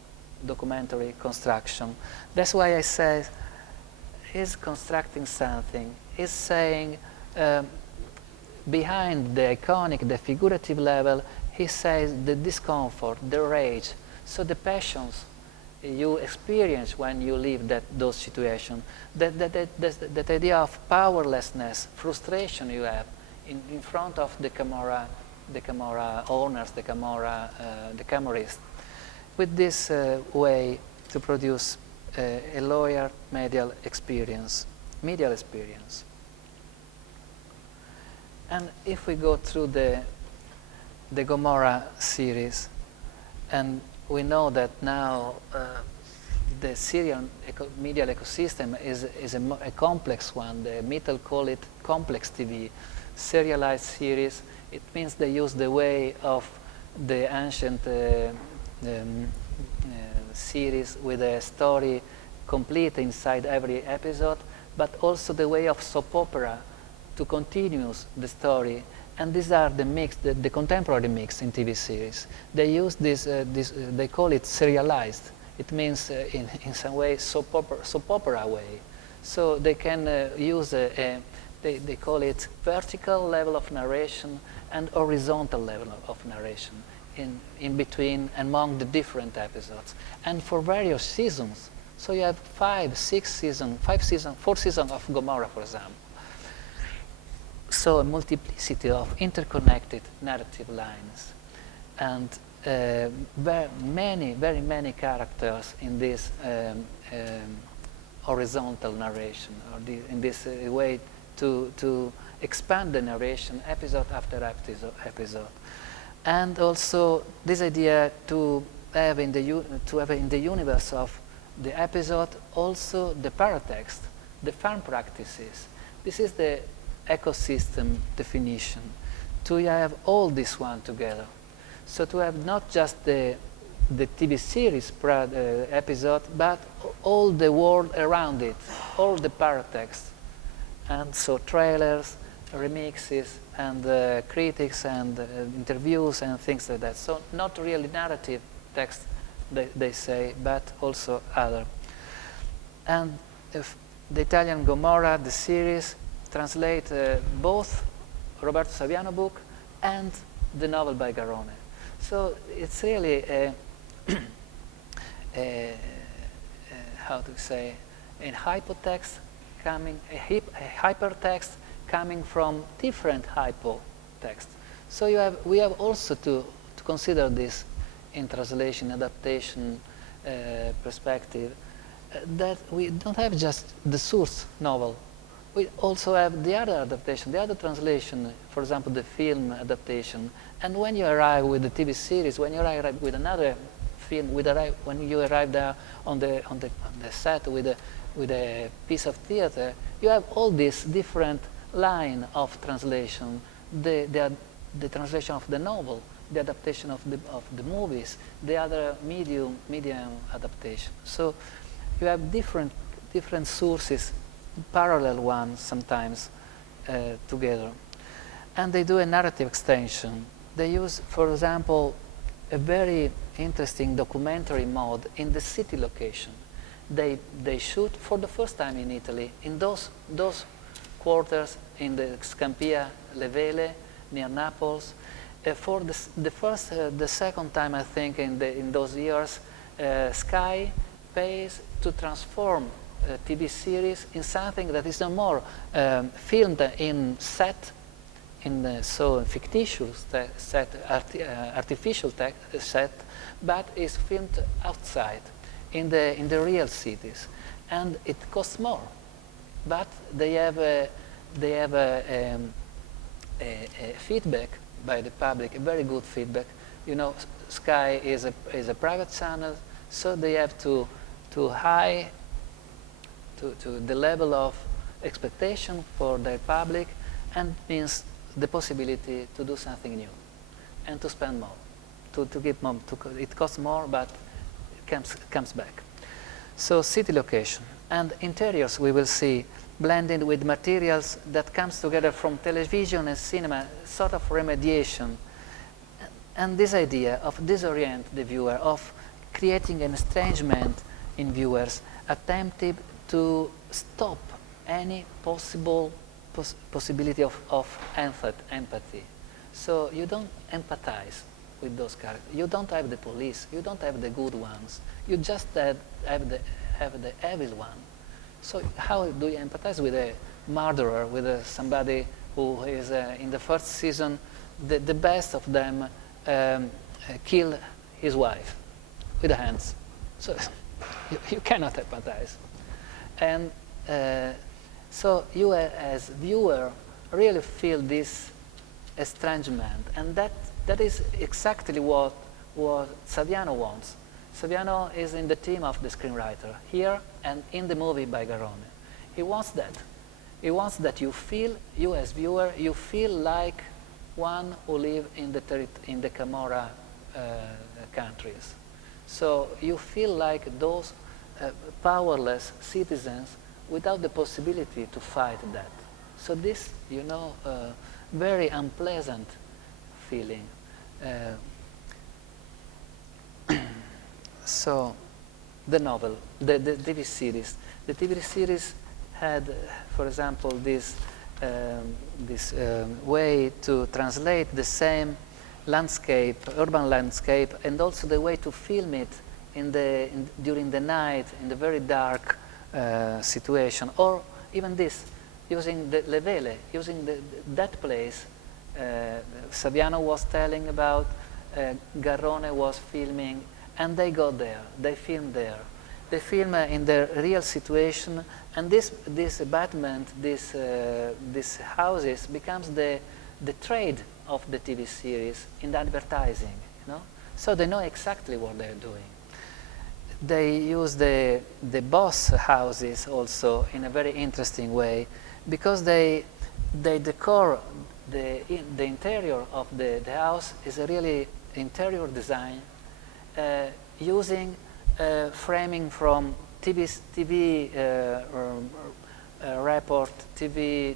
documentary construction. That's why I say he's constructing something. He's saying behind the iconic, the figurative level, he says the discomfort, the rage, so the passions you experience when you live those situations, that idea of powerlessness, frustration you have in front of the camera owners, the camorist, with this way to produce a lawyer medial experience. And if we go through the Gomorrah series, and we know that now the Syrian medial ecosystem is a complex one. The Mittel call it complex TV, serialized series. It means they use the way of the ancient series with a story complete inside every episode, but also the way of soap opera to continue the story. And these are the mix, the contemporary mix in TV series. They use this, they call it serialized. It means in some way soap opera way. So they can use they call it vertical level of narration and horizontal level of narration in between among the different episodes. And for various seasons. So you have 4 seasons of Gomorrah, for example. So a multiplicity of interconnected narrative lines, and very many characters in this horizontal narration, or in this way to expand the narration episode after episode, and also this idea to have in the universe of the episode also the paratext, the farm practices. This is the ecosystem definition, to have all this one together. So to have not just the TV series episode, but all the world around it, all the paratext. And so trailers, remixes, and critics, and interviews, and things like that. So not really narrative text, they say, but also other. And if the Italian Gomorrah, the series, translate both Roberto Saviano book and the novel by Garrone. So it's really how to say, a hypotext coming, a hypertext coming from different hypotext. So we have also to consider this in translation, adaptation perspective, that we don't have just the source novel. We also have the other adaptation, the other translation, for example, the film adaptation. And when you arrive with the TV series, when you arrive with another film, when you arrive there on the set with a piece of theater, you have all this different line of translation, the translation of the novel, the adaptation of the movies, the other medium adaptation. So you have different sources, parallel ones sometimes together. And they do a narrative extension. They use, for example, a very interesting documentary mode in the city location. They shoot for the first time in Italy, in those quarters in the Scampia, Le Vele, near Naples. For the second time, I think, in those years, Sky pays to transform a TV series in something that is no more filmed in set, so fictitious set, artificial set, but is filmed outside in the real cities, and it costs more. But they have a feedback by the public, a very good feedback. You know, Sky is a private channel, so they have to high to the level of expectation for their public, and means the possibility to do something new and to spend more, to give more. It costs more, but it comes back. So city location and interiors we will see blended with materials that comes together from television and cinema, sort of remediation. And this idea of disorient the viewer, of creating an estrangement in viewers, attempted to stop any possibility of empathy. So you don't empathize with those characters. You don't have the police. You don't have the good ones. You just have the evil one. So how do you empathize with a murderer, with somebody who is in the first season, the best of them kill his wife with the hands? So you cannot empathize. And so you as viewer really feel this estrangement, and that is exactly what Saviano wants. Saviano is in the team of the screenwriter here and in the movie by Garrone. He wants that. He wants that you as viewer, you feel like one who live in the Gomorrah countries. So you feel like those powerless citizens without the possibility to fight that. So this, very unpleasant feeling. So the novel, the TV series. The TV series had, for example, this way to translate the same landscape, urban landscape, and also the way to film it during the night, in the very dark situation, or even this, using the Le Vele, using that place. Saviano was telling about, Garrone was filming, and they go there, they film there. They film in the real situation, and this abutment, these houses becomes the trade of the TV series in the advertising, So they know exactly what they're doing. They use the boss houses also in a very interesting way, because they decor the interior of the house is a really interior design, using framing from TV report, TV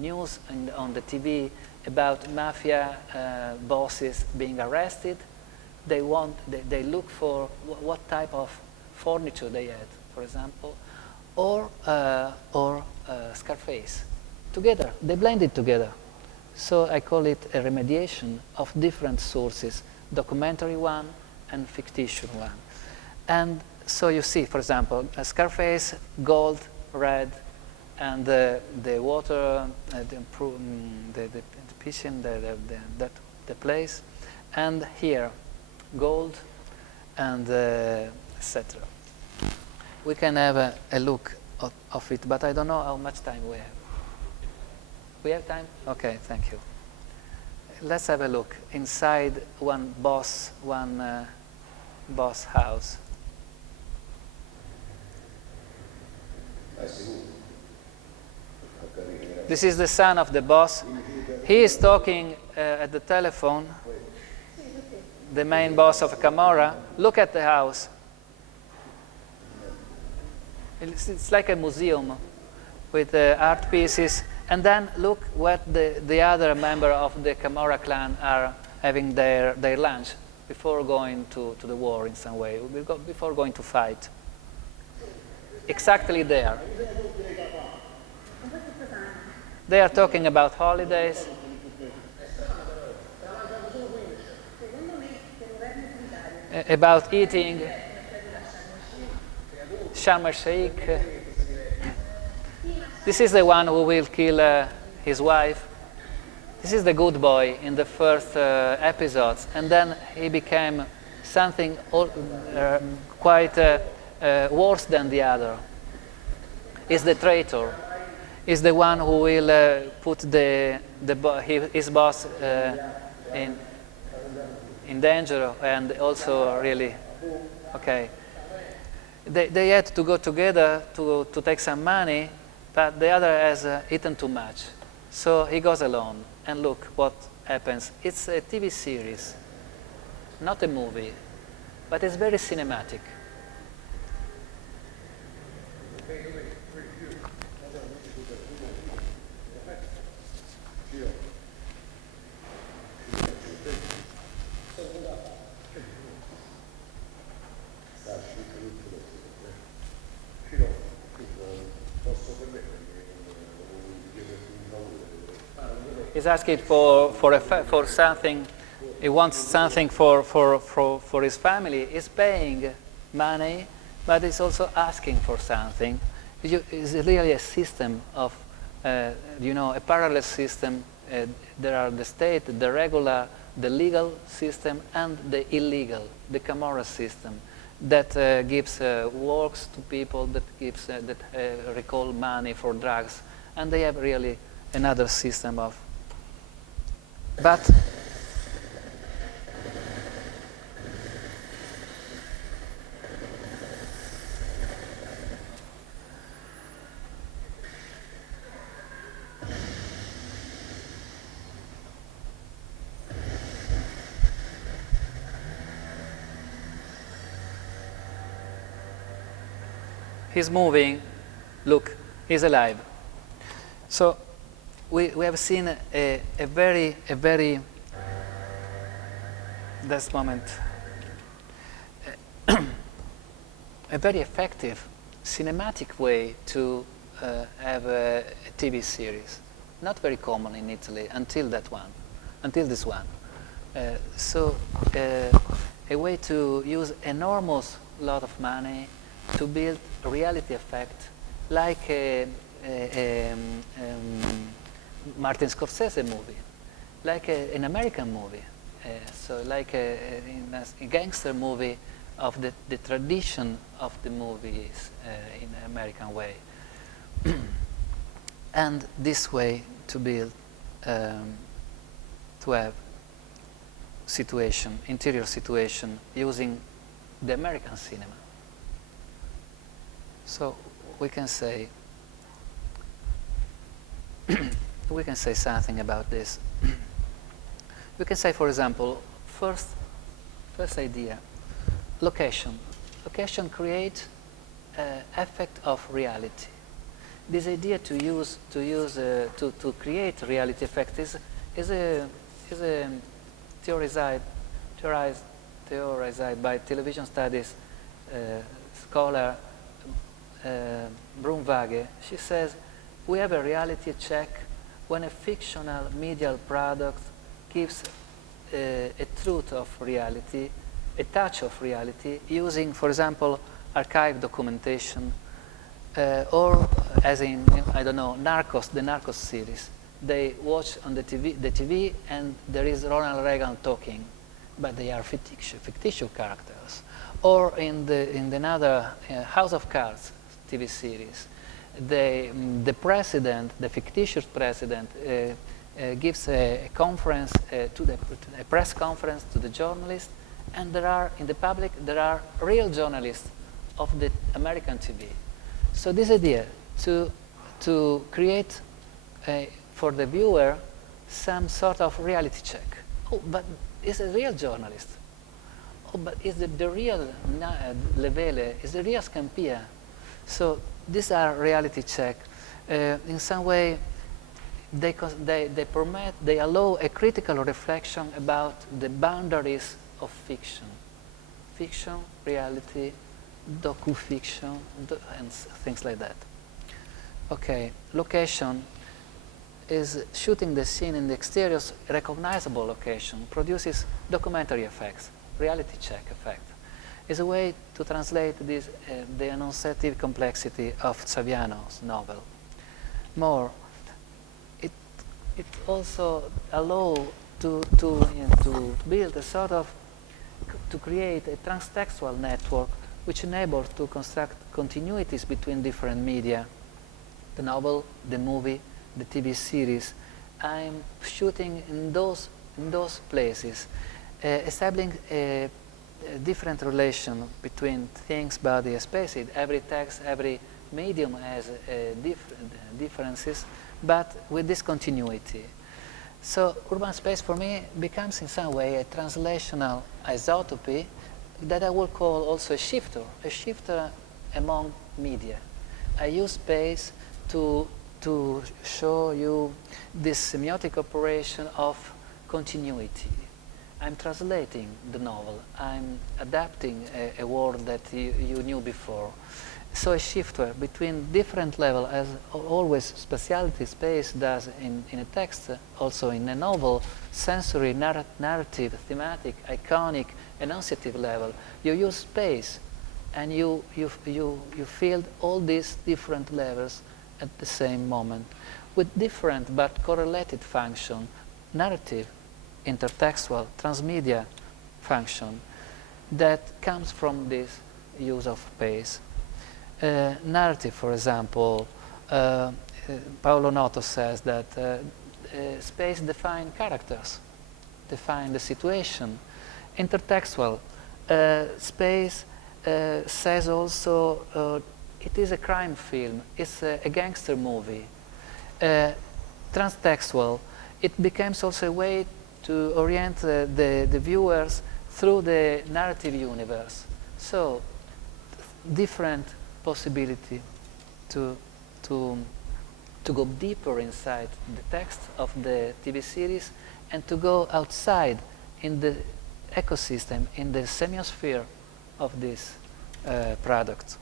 news on the TV about mafia bosses being arrested. They look for what type of furniture they had, for example, or Scarface. Together, they blend it together. So I call it a remediation of different sources, documentary one and fictitious one. And so you see, for example, a Scarface, gold, red, and the water, the piscine, the place, and here, gold, and etc. We can have a look of it, but I don't know how much time we have. We have time? Okay, thank you. Let's have a look inside one boss house. This is the son of the boss. He is talking at the telephone, the main boss of Gomorrah. Look at the house. It's like a museum with art pieces. And then look what the other member of the Gomorrah clan are having their lunch before going to the war in some way, before going to fight. Exactly there. They are talking about holidays. About eating Sharm el-Sheikh. This is the one who will kill his wife. This is the good boy in the first episodes, and then he became something quite worse than the other. He's the traitor. He's the one who will put his boss in danger, and also really, okay. They had to go together to take some money, but the other has eaten too much. So he goes alone, and look what happens. It's a TV series, not a movie, but it's very cinematic. He's asking for something. He wants something for his family. He's paying money, but he's also asking for something. It's really a system of, a parallel system. There are the state, the regular, the legal system, and the illegal, the Gomorrah system, that gives works to people, that gives that recall money for drugs, and they have really another system of. But he's moving. Look, he's alive. So we have seen a very this moment a very effective cinematic way to have a TV series. Not very common in Italy until this one. So a way to use enormous lot of money to build a reality effect, like Martin Scorsese movie, like an American movie, so like a gangster movie of the tradition of the movies in an American way. And this way to build, to have interior situation using the American cinema. So we can say something about this. We can say, for example, first idea, location. Location creates effect of reality. This idea to create reality effect is theorized by television studies scholar Brunvage. She says, we have a reality check when a fictional medial product gives a truth of reality, a touch of reality, using, for example, archive documentation or as in, I don't know, Narcos, the Narcos series. They watch on the TV, and there is Ronald Reagan talking, but they are fictitious characters. Or in another House of Cards TV series, the president, the fictitious president, gives a conference a press conference to the journalists, and there are in the public real journalists of the American TV. So this idea to create for the viewer some sort of reality check. Oh, but is a real journalist? Oh, but is the real Levele? Is the real Scampia? So these are reality check. In some way, they allow a critical reflection about the boundaries of fiction. Fiction, reality, docu-fiction, and things like that. Okay, location is shooting the scene in the exterior's recognizable location, produces documentary effects, reality check effect. Is a way to translate this, the enunciative complexity of Saviano's novel. More, it also allows to build a sort of, to create a transtextual network which enables to construct continuities between different media, the novel, the movie, the TV series. I'm shooting in those places, establishing a different relation between things, body, and space. Every text, every medium has differences, but with this continuity. So urban space for me becomes in some way a translational isotopy that I would call also a shifter among media. I use space to show you this semiotic operation of continuity. I'm translating the novel. I'm adapting a word that you knew before. So a shifter between different levels, as always speciality space does in a text, also in a novel, sensory, narrative, thematic, iconic, enunciative level. You use space, and you feel all these different levels at the same moment, with different but correlated function, narrative, intertextual, transmedia function that comes from this use of space. Narrative, for example, Paolo Noto says that space defines characters, defines the situation. Intertextual, space says also it is a crime film, it's a gangster movie. Transtextual, it becomes also a way to orient the viewers through the narrative universe. So, different possibility to go deeper inside the text of the TV series and to go outside in the ecosystem, in the semiosphere of this product.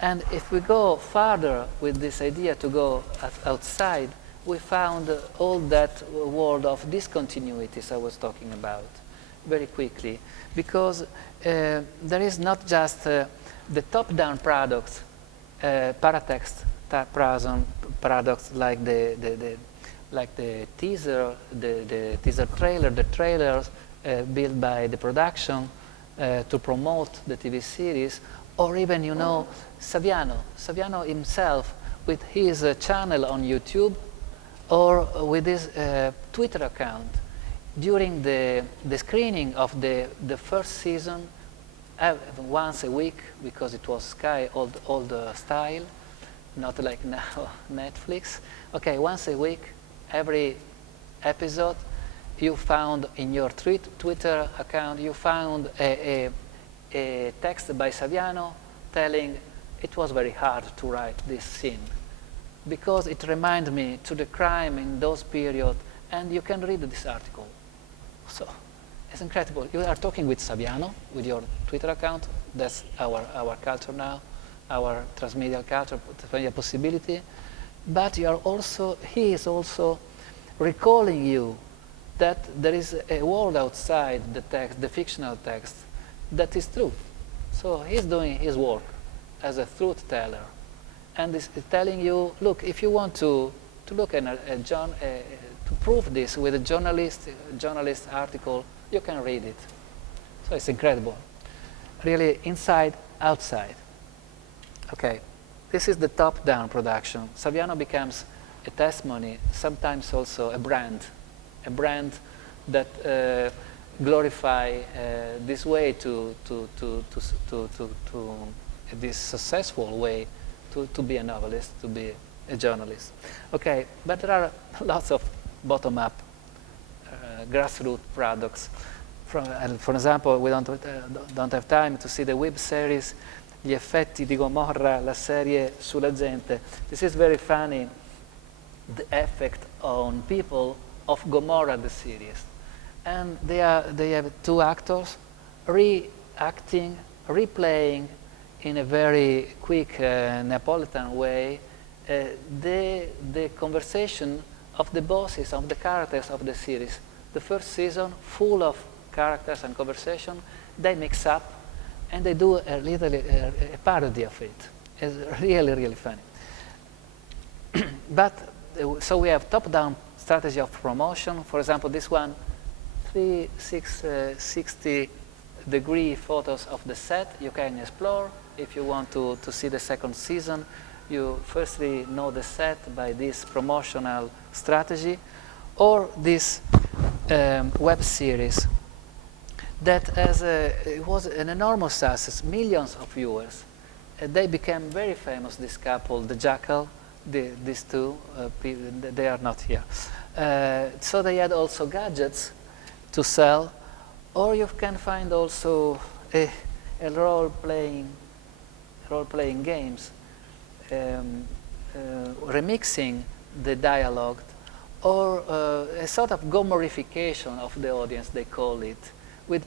And if we go further with this idea to go outside, we found all that world of discontinuities I was talking about very quickly, because there is not just the top-down products, paratext products like the teaser, the teaser trailer, the trailers built by the production to promote the TV series, or even, you know, Saviano himself with his channel on YouTube or with his Twitter account. During the screening of the first season, once a week, because it was Sky old style, not like now Netflix. Okay, once a week, every episode, you found in your Twitter account, you found a text by Saviano telling it was very hard to write this scene because it reminded me to the crime in those periods, and you can read this article. So it's incredible. You are talking with Saviano, with your Twitter account. That's our culture now, our transmedia culture, transmedia possibility. But you are also, he is also recalling you that there is a world outside the text, the fictional text, that is true. So he's doing his work as a truth teller. and is telling you, look, if you want to look at to prove this with a journalist article, you can read it. So it's incredible. Really, inside, outside. Okay, this is the top-down production. Saviano becomes a testimony, sometimes also a brand that glorify this way to this successful way to be a novelist, to be a journalist. Okay, but there are lots of bottom-up grassroots products. For example, we don't have time to see the web series Gli effetti di Gomorrah, la serie sulla gente. This is very funny, the effect on people of Gomorrah, the series. And they have two actors reacting, replaying in a very quick Neapolitan way the conversation of the bosses, of the characters of the series. The first season, full of characters and conversation, they mix up and they do a parody of it. It's really, really funny. But so we have top-down strategy of promotion. For example, this one, 360-degree photos of the set you can explore. If you want to see the second season, you firstly know the set by this promotional strategy, or this web series that it was an enormous success, millions of viewers. They became very famous, this couple, the Jackal, these two, they are not here. So they had also gadgets to sell, or you can find also a role-playing games, remixing the dialogue, or a sort of Gomorrification of the audience, they call it, with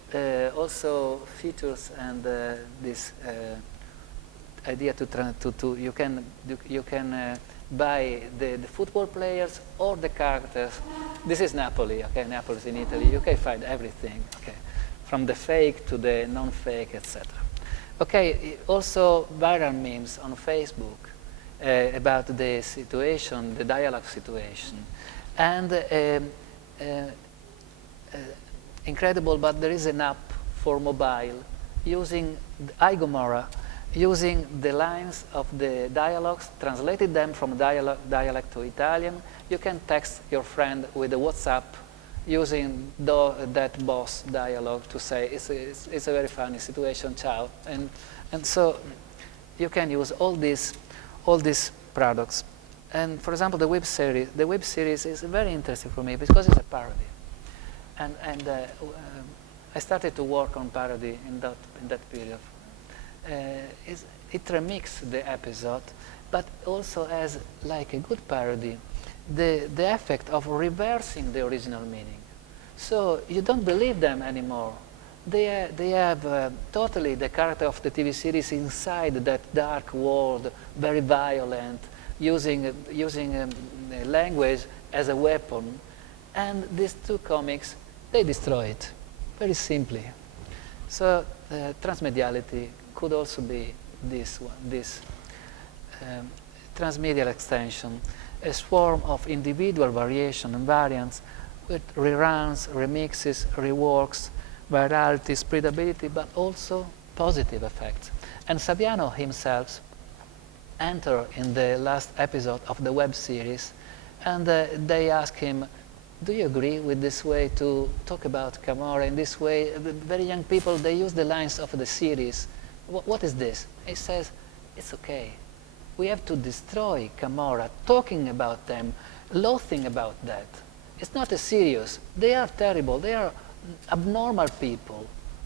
also features and this idea you can buy the football players or the characters. This is Napoli, okay, Napoli in Italy. You can find everything, okay, from the fake to the non-fake, etc. Okay, also viral memes on Facebook about the situation, the dialogue situation. And incredible, but there is an app for mobile using iGomorrah, using the lines of the dialogues, translated them from dialect to Italian. You can text your friend with a WhatsApp using that boss dialogue to say, it's a very funny situation, ciao. And so you can use all these products. And for example, the web series is very interesting for me because it's a parody. And I started to work on parody in that period. It remixes the episode, but also as like a good parody, the effect of reversing the original meaning. So you don't believe them anymore. They have totally the character of the TV series inside that dark world, very violent, using language as a weapon. And these two comics, they destroy it, very simply. So transmediality could also be this transmedial extension, a swarm of individual variation and variants with reruns, remixes, reworks, virality, spreadability, but also positive effects. And Saviano himself entered in the last episode of the web series, and they asked him, do you agree with this way to talk about Gomorrah in this way? Very young people, they use the lines of the series. What is this? He says, it's okay. We have to destroy Gomorrah, talking about them, loathing about that. It's not as serious. They are terrible. They are abnormal people.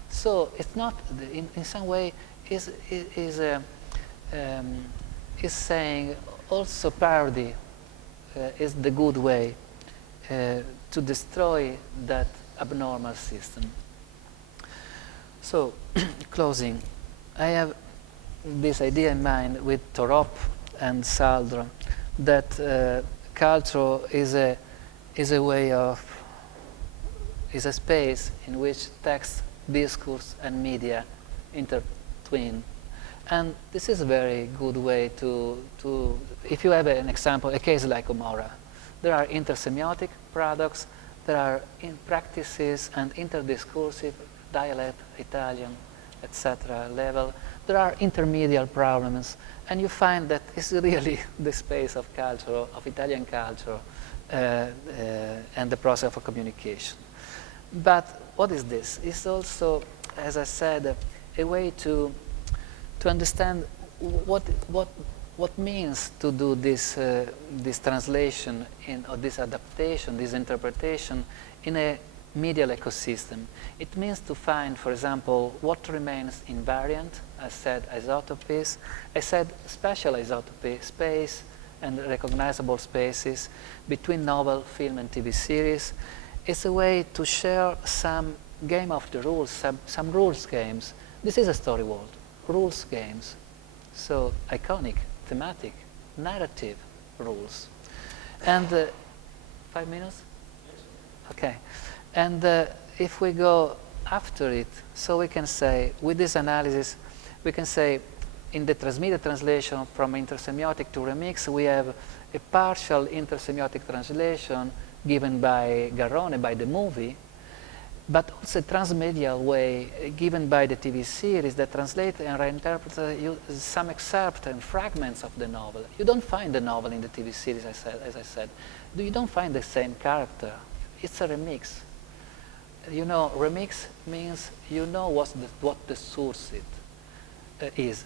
So it's not, in some way, is saying also parody is the good way to destroy that abnormal system. So, closing, I have this idea in mind with Torop and Saldra that culture is a way of, is a space in which text, discourse, and media intertwine. And this is a very good way to if you have an example, a case like Gomorrah, there are intersemiotic products, there are practices and interdiscursive dialect, Italian, etc. level. There are intermediate problems, and you find that it's really the space of culture, of Italian culture, and the process of communication. But what is this? It's also, as I said, a way to understand what means to do this this translation or this adaptation, this interpretation in a medial ecosystem. It means to find, for example, what remains invariant. I said isotopies. I said spatial isotopy, space and recognizable spaces between novel, film and TV series. It's a way to share some game of the rules, some rules games. This is a story world, rules games. So iconic, thematic, narrative rules. And 5 minutes? Okay. And if we go after it, so we can say, with this analysis, we can say in the transmedia translation from intersemiotic to remix, we have a partial intersemiotic translation given by Garrone, by the movie, but also a transmedial way given by the TV series that translate and reinterpret some excerpts and fragments of the novel. You don't find the novel in the TV series, as I said. You don't find the same character. It's a remix. You know, remix means you know what the source is.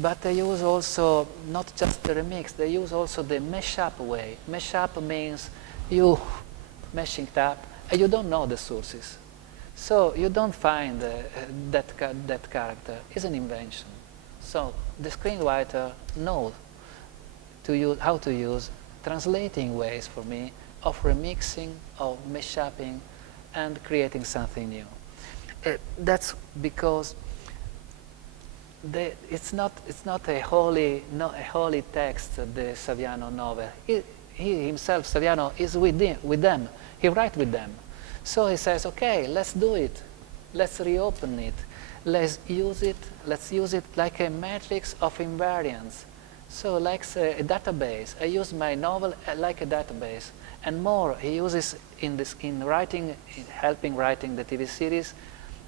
But they use also not just the remix, they use also the mesh-up way. Mesh-up means you meshing it up and you don't know the sources. So you don't find that character. It's an invention. So the screenwriter knows how to use translating ways for me of remixing, of mesh-upping, and creating something new. That's because it's not a holy text, the Saviano novel. He himself, Saviano, is with them. He writes with them. So he says, okay, let's do it. Let's reopen it. Let's use it like a matrix of invariance. So like a database. I use my novel like a database. And more, he uses in writing, helping writing the TV series,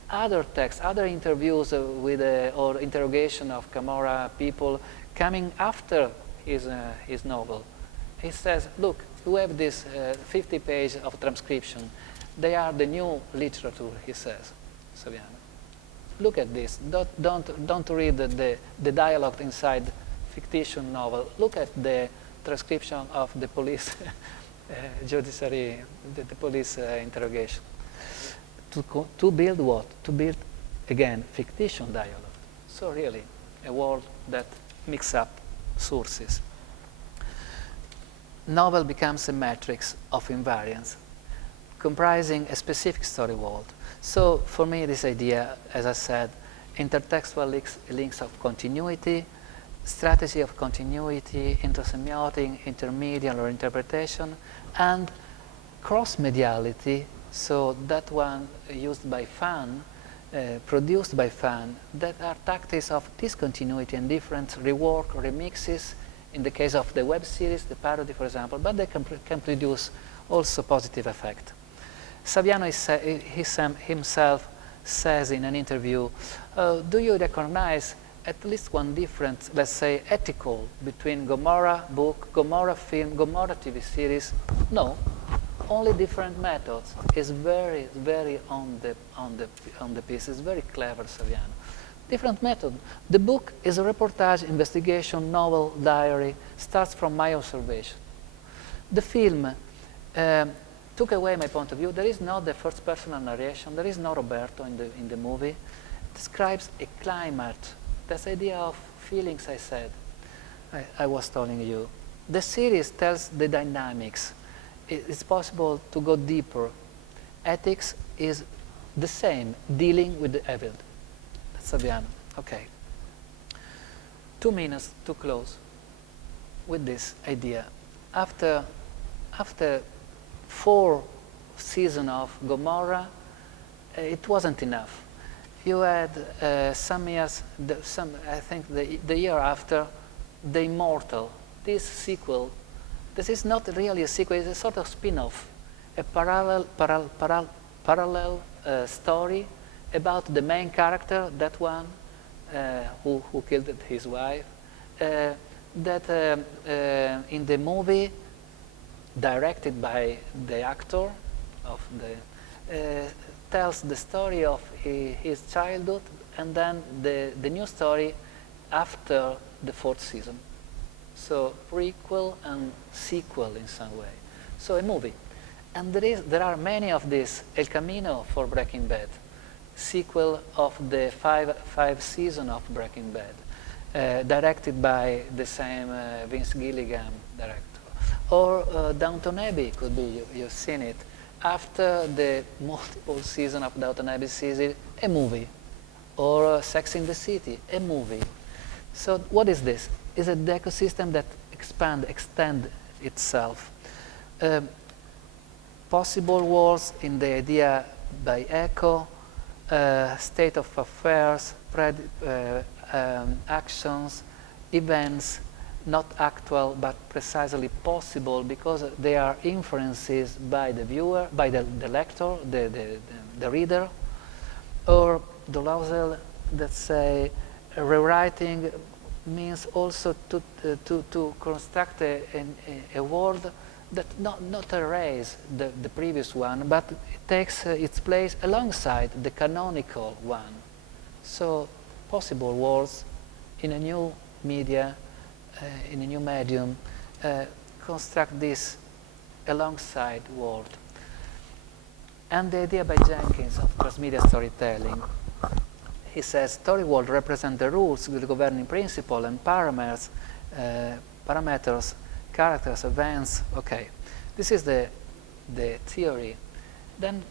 other texts, other interviews with or interrogation of Gomorrah people coming after his novel. He says, look, we have this 50 pages of transcription. They are the new literature, he says, Saviano. Look at this. Don't read the dialogue inside fictitious novel. Look at the transcription of the police judiciary, the police interrogation. To build what? To build, again, fictitious dialogue. So really, a world that mixes up sources. Novel becomes a matrix of invariance, comprising a specific story world. So for me, this idea, as I said, intertextual links of continuity, strategy of continuity, intersemiotic, intermediate or interpretation, and cross-mediality, so that one used by fan, produced by fan, that are tactics of discontinuity and different rework, remixes, in the case of the web series, the parody, for example, but they can produce also positive effect. Saviano himself says in an interview, do you recognize at least one difference, let's say, ethical between Gomorrah book, Gomorrah film, Gomorrah TV series? No, only different methods. Is very, very on the piece. It's very clever, Saviano. Different method. The book is a reportage, investigation, novel, diary, starts from my observation. The film took away my point of view. There is no the first personal narration. There is no Roberto in the movie. It describes a climate. That's the idea of feelings I said. I was telling you. The series tells the dynamics. It's possible to go deeper. Ethics is the same, dealing with the evil. That's Saviano. Okay. 2 minutes to close with this idea. After 4 seasons of Gomorrah, it wasn't enough. you had some years, I think the year after, The Immortal. This sequel, this is not really a sequel, it's a sort of spin-off, a parallel story about the main character, that one who killed his wife, that in the movie, directed by the actor of the, tells the story of his childhood, and then the new story after the 4th season. So prequel and sequel in some way. So a movie. And there are many of these. El Camino for Breaking Bad, sequel of the five season of Breaking Bad, directed by the same Vince Gilligan director. Or Downton Abbey could be, you've seen it. After the multiple season of Downton Abbey season, a movie. Or Sex in the City, a movie. So what is this? It's an ecosystem that extend itself. Possible worlds in the idea by echo, state of affairs, actions, events, not actual but precisely possible because they are inferences by the viewer, by the lector, the reader, or Dolezal that say rewriting means also to construct a world that not erase the previous one, but it takes its place alongside the canonical one. So possible worlds in a new media, in a new medium, construct this alongside world. And the idea by Jenkins of transmedia storytelling. He says story world represent the rules, the governing principle and parameters, characters, events. Okay, this is the theory. Then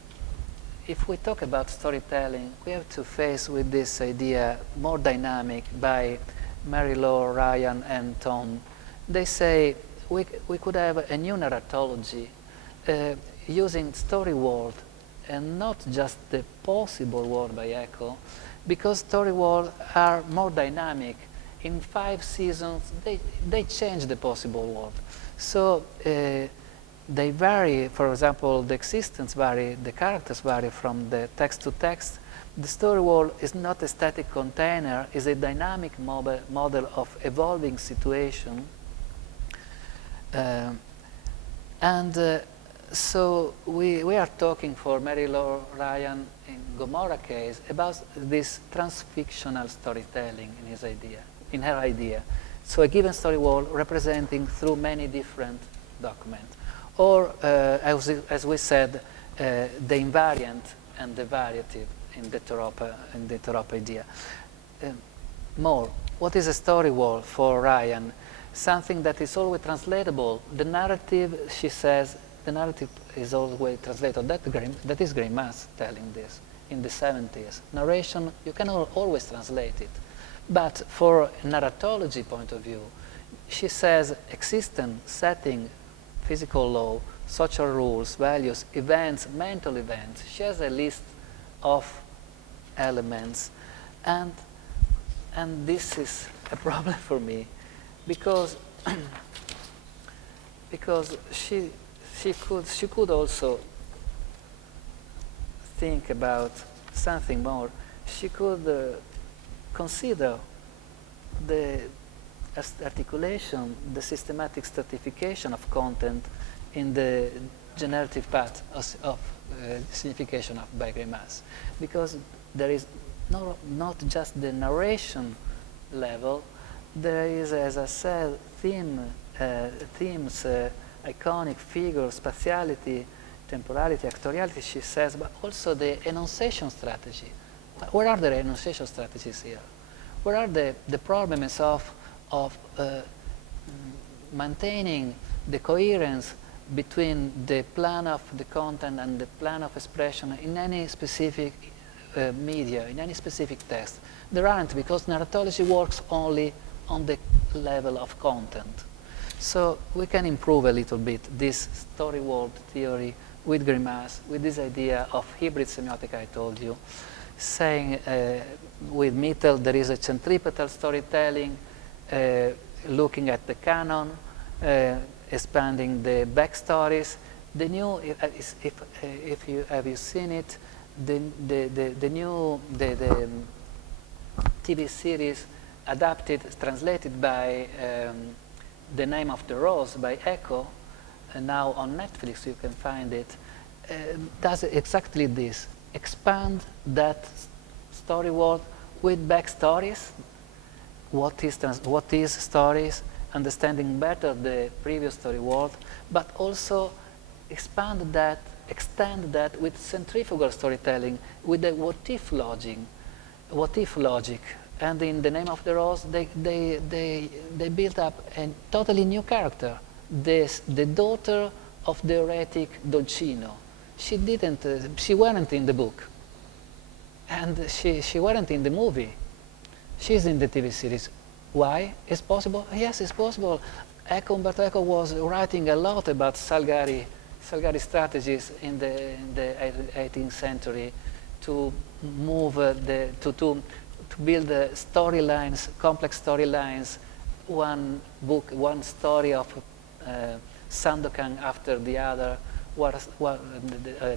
if we talk about storytelling, we have to face with this idea more dynamic by Mary-Laure, Ryan and Tom. They say we could have a new narratology using story world and not just the possible world by echo, because story worlds are more dynamic. In 5 seasons, they change the possible world. So they vary. For example, the existence vary, the characters vary from the text to text. The story world is not a static container, it's a dynamic model of evolving situation. So we are talking for Mary-Laure Ryan in Gomorrah case about this transfictional storytelling in her idea. So a given story world representing through many different documents. Or, as we said, the invariant and the variative in the Torop idea. More, what is a story world for Ryan? Something that is always translatable. The narrative, she says, the narrative is always translated. That is Greimas telling this in the 70s. Narration, you can always translate it. But for a narratology point of view, she says existence, setting, physical law, social rules, values, events, mental events. She has a list of elements. And this is a problem for me because she could also think about something more. She could consider the articulation, the systematic stratification of content in the generative path of signification of by Greimas, because there is not just the narration level, there is, as I said, themes, iconic figures, spatiality, temporality, actoriality, she says, but also the enunciation strategy. Where are the enunciation strategies here? Where are the problems of maintaining the coherence between the plan of the content and the plan of expression in any specific media, in any specific text? There aren't, because narratology works only on the level of content. So we can improve a little bit this story world theory with Greimas, with this idea of hybrid semiotic I told you. saying with Mittel there is a centripetal storytelling, looking at the canon, expanding the backstories. The new, if you have you seen it, the new TV series adapted, translated by The Name of the Rose by Echo, and now on Netflix you can find it, does exactly this. Expand that story world with backstories, what is stories, understanding better the previous story world, but also extend that with centrifugal storytelling, with the what if logic. And in The Name of the Rose, they built up a totally new character, the daughter of the heretic Dolcino. She weren't in the book, and she weren't in the movie. She's in the TV series. Why? It's possible? Yes, it's possible. Umberto Eco was writing a lot about Salgari strategies in the 18th century to move to build storylines, complex storylines, one book, one story of Sandokan after the other,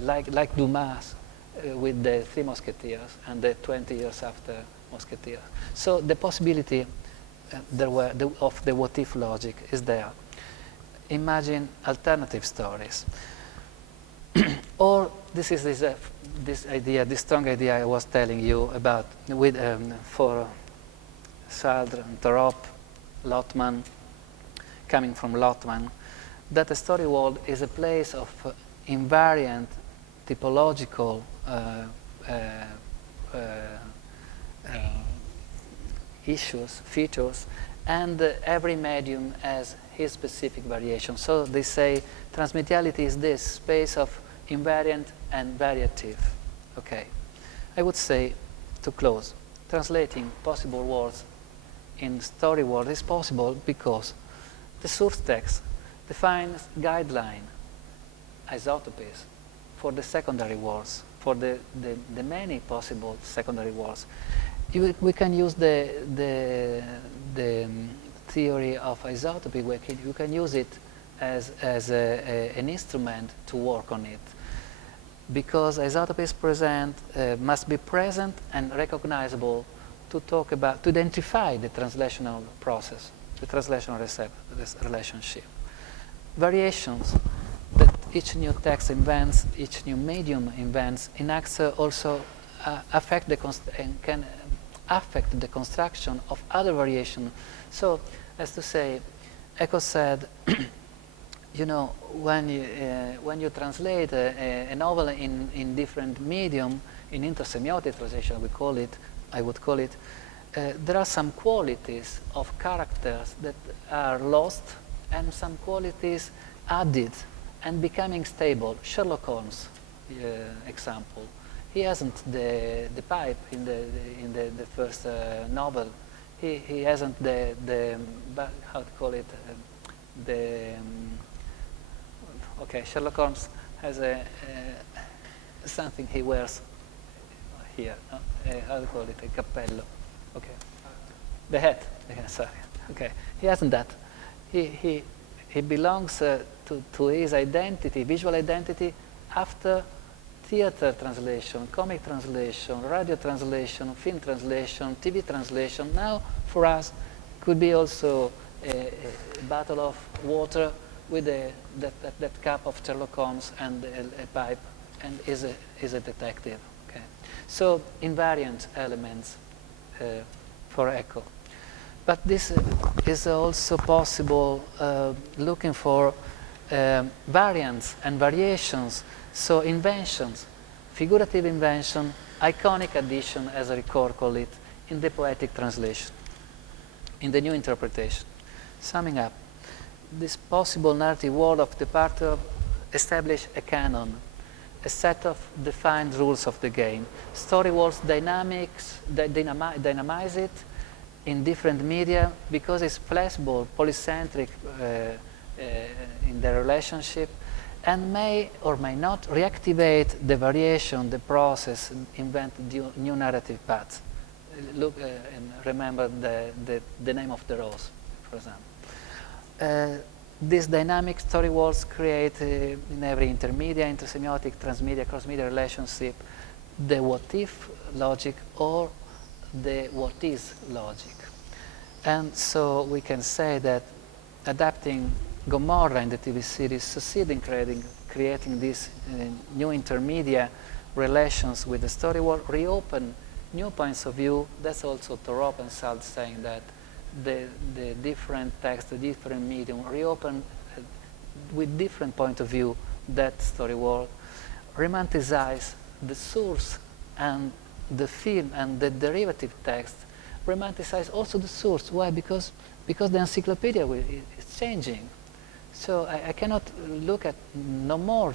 like Dumas with the Three Musketeers and the 20 years after Musketeers. So the possibility of the what-if logic is there. Imagine alternative stories. Or this is this idea, this strong idea I was telling you about for Saldre, Thorop, Lotman, coming from Lotman, that a story world is a place of invariant typological features, and every medium has his specific variation. So they say transmediality is this space of invariant and variative. Okay, I would say, to close, translating possible words in story world is possible because the source text defines guideline, isotopies, for the secondary words, for the many possible secondary words. We can use the theory of isotopy. You can use it as an instrument to work on it, because isotopies must be present and recognizable to identify the translational process, the translational relationship. Variations that each new text invents, each new medium invents, in acts also can affect the construction of other variation. So, as to say, Eco said, you know, when you translate a novel in different medium, in intersemiotic translation, I would call it, there are some qualities of characters that are lost and some qualities added and becoming stable. Sherlock Holmes example. He hasn't the pipe in the first novel. He hasn't how to call it okay, Sherlock Holmes has something he wears here. How to call it? A cappello. Okay, the hat. Sorry. Okay, he hasn't that. He belongs to his identity, visual identity, after theater translation, comic translation, radio translation, film translation, TV translation. Now, for us, could be also a bottle of water with that cup of Sherlock Holmes and a pipe, and is a detective. Okay, so invariant elements for Eco. But this is also possible looking for variants and variations. So inventions, figurative invention, iconic addition, as Ricord called it, in the poetic translation, in the new interpretation. Summing up, this possible narrative world of departure establish a canon, a set of defined rules of the game. Story worlds dynamics, dynamize it in different media because it's flexible, polycentric in the relationship, and may or may not reactivate the variation, the process, invent new narrative paths. Look and remember the name of the rose, for example. These dynamic story worlds create in every intermedia, intersemiotic, transmedia, cross-media relationship the what-if logic or the what-is logic. And so we can say that adapting Gomorrah in the TV series succeed in creating these new intermedia relations with the story world, reopen new points of view. That's also Thoreau and Salt saying that the different text, the different medium, reopen with different point of view that story world, romanticize the source and the film and the derivative text, romanticize also the source. Why? Because the encyclopedia is changing. So I cannot look at no more,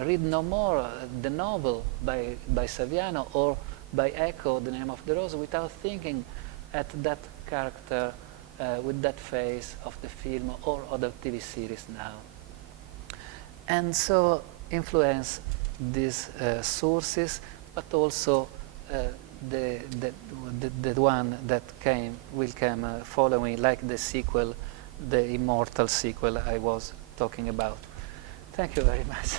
read no more the novel by Saviano or by Eco, The Name of the Rose, without thinking at that character with that face of the film or other TV series now. And so influence these sources, but also the one that will come following, like the sequel, the immortal sequel I was talking about. Thank you very much.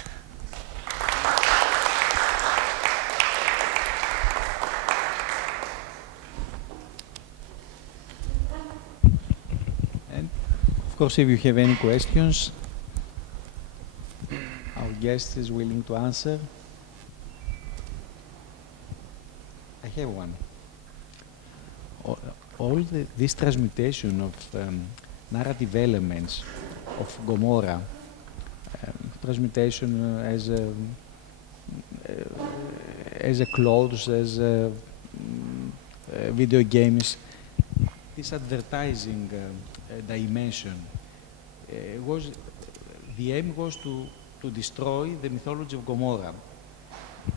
And of course, if you have any questions, our guest is willing to answer. I have one. All this transmutation of narrative elements of Gomorrah, transmutation as a clothes, as video games, this advertising dimension the aim was to destroy the mythology of Gomorrah.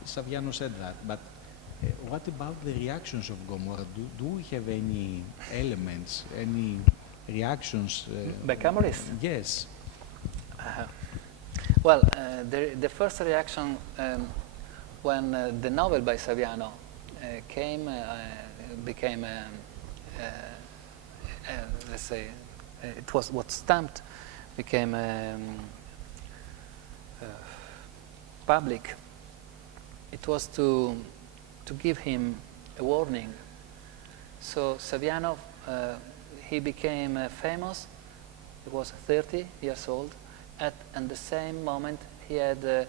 Saviano said that, but what about the reactions of Gomorrah? Do we have any elements, any reactions? By camorists? Yes. Well, the first reaction when the novel by Saviano became, let's say, it was what stamped, became public. It was to give him a warning. So Saviano, he became famous. He was 30 years old. At the same moment, he had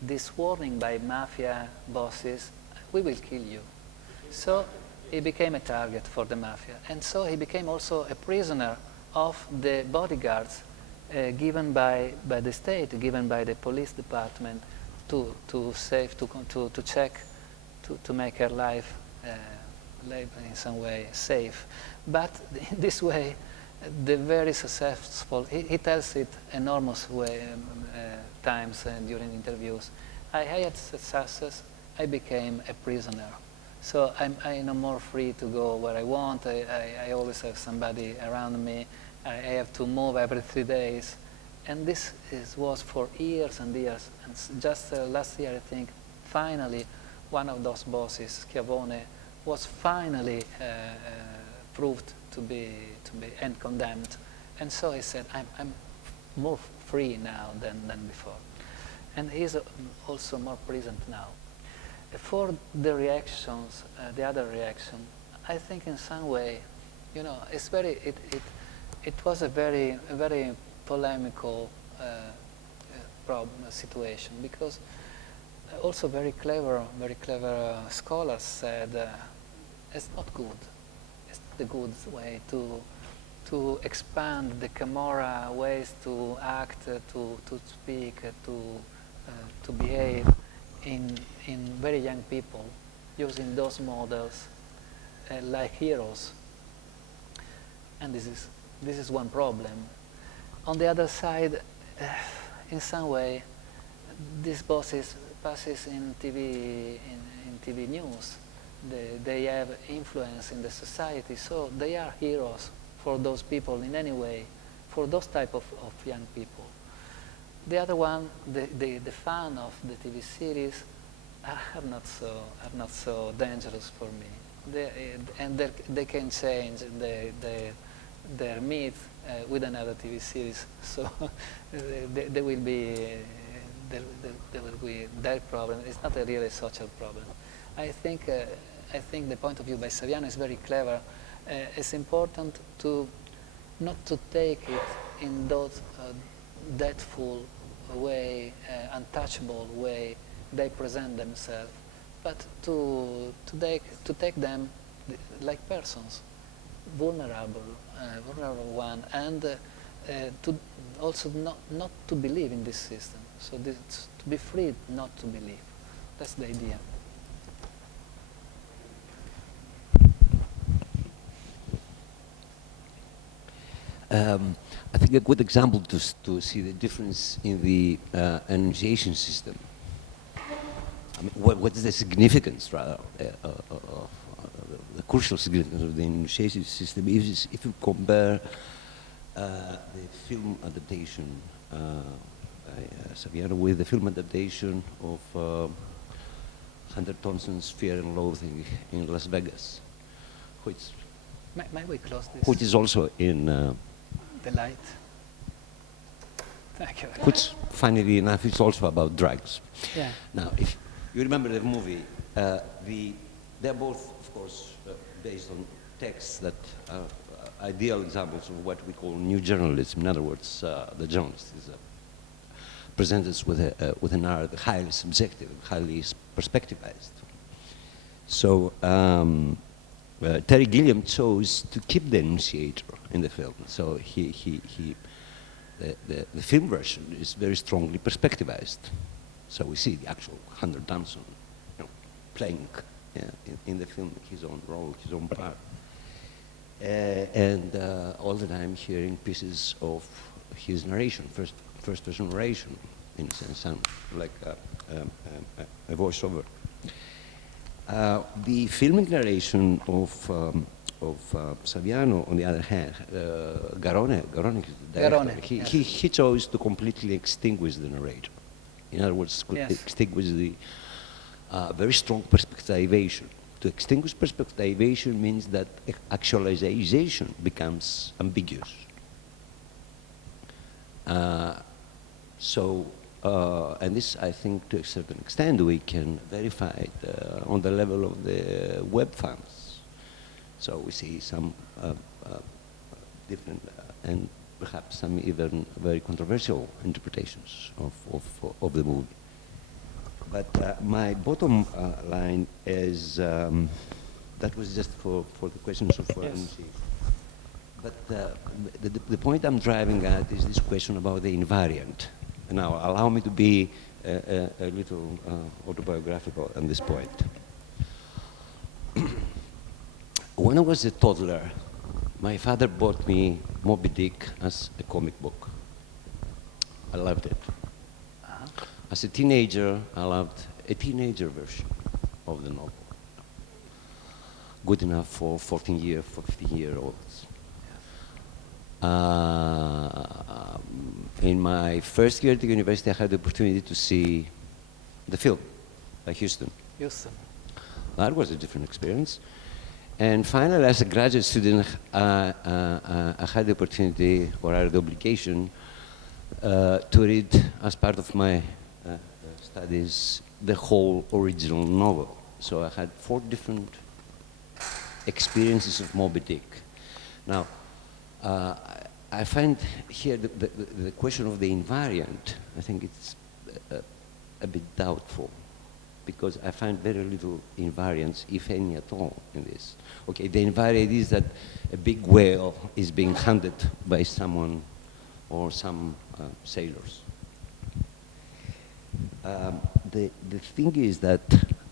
this warning by mafia bosses: "We will kill you." So he became a target for the mafia, and so he became also a prisoner of the bodyguards given by the state, given by the police department to save, to check, to make her life in some way safe. But in this way, the very successful, he tells it enormous times during interviews. I had success, I became a prisoner. So I'm no more free to go where I want. I always have somebody around me. I have to move every 3 days. And this was for years and years. And just last year, I think, finally, one of those bosses, Schiavone, was finally proved to be and condemned. And so he said, I'm more free now than before. And he's also more present now. For the reactions, the other reaction, I think in some way, you know, it's very, it was a very polemical situation, because also very clever scholars said it's not good. It's not the good way to expand the Gomorrah ways to act, to speak, to behave in very young people, using those models like heroes. And this is one problem. On the other side, in some way, these bosses passes in TV news. They have influence in the society, so they are heroes for those people in any way, for those type of young people. The other one, the fun of the TV series are not so dangerous for me. They can change their myth with another TV series, so there will be their problem. It's not a really social problem. I think the point of view by Saviano is very clever. It's important not to take it in those deathful way, untouchable way they present themselves, but to take them like persons, vulnerable one, and to also not to believe in this system. So to be free not to believe. That's the idea. I think a good example to see the difference in the enunciation system. I mean, what is the significance, rather, the crucial significance of the enunciation system is if you compare the film adaptation by Saviano with the film adaptation of Hunter Thompson's Fear and Loathing in Las Vegas, which Might we close this? Which is also in the light. Thank you. Which, funnily enough, is also about drugs. Yeah. Now, if you remember the movie, they're both, of course, based on texts that are ideal examples of what we call new journalism. In other words, the journalist is presented with a narrative highly subjective, highly perspectivized. So Terry Gilliam chose to keep the enunciator in the film. So the film version is very strongly perspectivized. So we see the actual Hunter Thompson, playing in the film his own role, his own part, and all the time hearing pieces of his narration, first person narration, in a sense, sound like a voiceover. The filmic narration of Saviano, on the other hand, Garone is the director. He chose to completely extinguish the narrator. In other words, extinguish the very strong perspectivation. To extinguish perspectivation means that actualization becomes ambiguous. And this, I think, to a certain extent, we can verify it on the level of the web fans. So we see some different and perhaps some even very controversial interpretations of the movie. But my bottom line is, that was just for the questions of MC. But the point I'm driving at is this question about the invariant. Now, allow me to be a little autobiographical on this point. When I was a toddler, my father bought me Moby Dick as a comic book. I loved it. As a teenager, I loved a teenager version of the novel. Good enough for 15-year-olds. In my first year at the university, I had the opportunity to see the film by Houston. That was a different experience. And finally, as a graduate student, I had the opportunity, or I had the obligation, to read, as part of my studies, the whole original novel. So I had 4 different experiences of Moby Dick. Now, I find here the question of the invariant, I think it's a bit doubtful, because I find very little invariance, if any at all, in this. Okay, the invariant is that a big whale is being hunted by someone or some sailors. The thing is that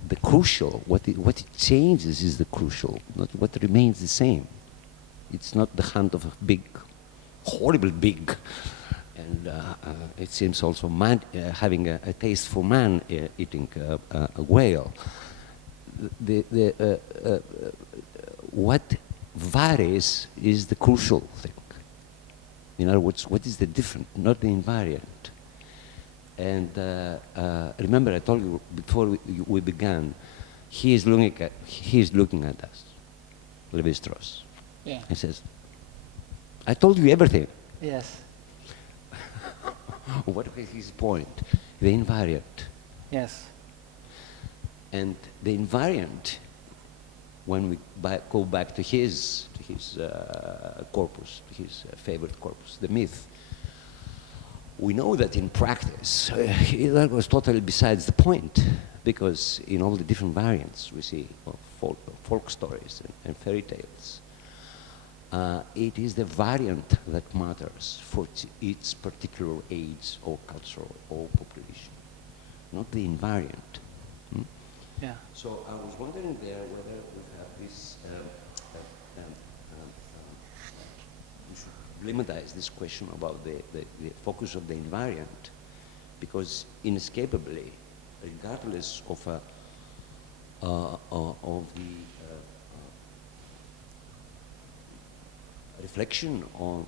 the crucial, what it changes is the crucial, not what remains the same. It's not the hunt of a big, horrible big, and it seems also man having a taste for man eating a whale. What varies is the crucial thing. In other words, what is the difference, not the invariant. And remember, I told you before we began, he is looking at us, Levi-Strauss. Yeah. He says, I told you everything. Yes. What is his point? The invariant. Yes. And the invariant, when we go back to his corpus, to his favorite corpus, the myth, we know that in practice, that was totally besides the point, because in all the different variants we see of folk stories and fairy tales, it is the variant that matters for its particular age or culture or population, not the invariant. Hmm? Yeah. So I was wondering there whether we have this, we should limitize this question about the focus of the invariant, because inescapably, regardless of the reflection on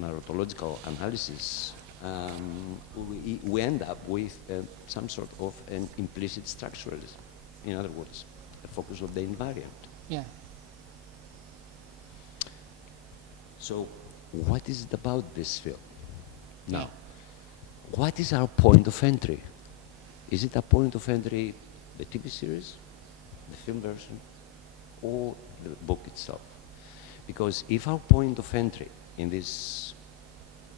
narratological analysis, we end up with some sort of an implicit structuralism. In other words, a focus of the invariant. Yeah. So, what is it about this film? Now, Yeah. what is our point of entry? Is it a point of entry, the TV series, the film version, or the book itself? Because if our point of entry in this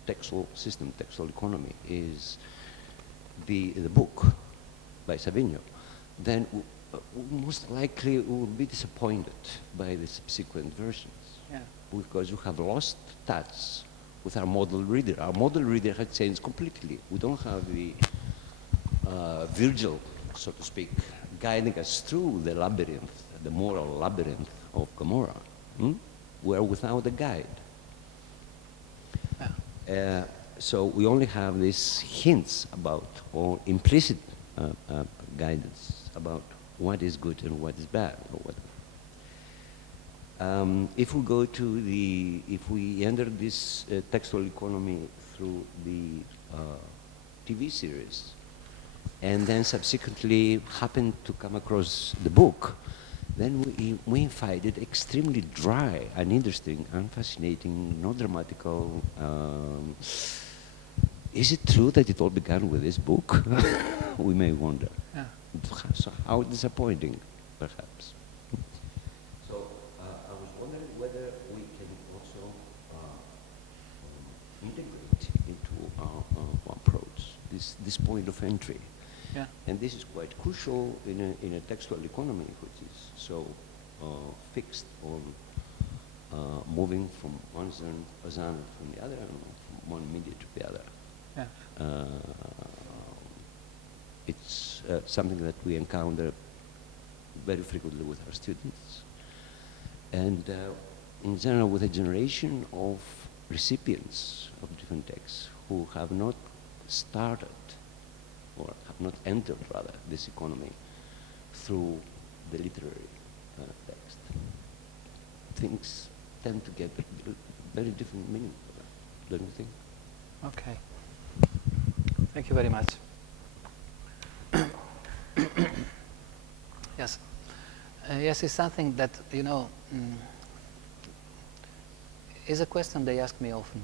textual system, textual economy, is the book by Savigno, then most likely we will be disappointed by the subsequent versions. Yeah. Because we have lost touch with our model reader. Our model reader has changed completely. We don't have the Virgil, so to speak, guiding us through the labyrinth, the moral labyrinth of Gomorrah. Hmm? We're without a guide. Yeah. So we only have these hints about, or implicit guidance about what is good and what is bad, or whatever. If we go to if we enter this textual economy through the TV series, and then subsequently happen to come across the book, then we find it extremely dry, uninteresting, unfascinating, not dramatical. Is it true that it all began with this book? We may wonder. Yeah. So how disappointing, perhaps. So I was wondering whether we can also integrate into our approach this point of entry. Yeah. And this is quite crucial in a textual economy, which is so fixed on moving from one genre from the other, and from one media to the other. Yeah. It's something that we encounter very frequently with our students, and in general with a generation of recipients of different texts who have not started, or have not entered, rather, this economy through the literary text. Things tend to get very different meaning for them, don't you think? Okay. Thank you very much. Yes. Yes, it's something that, is a question they ask me often.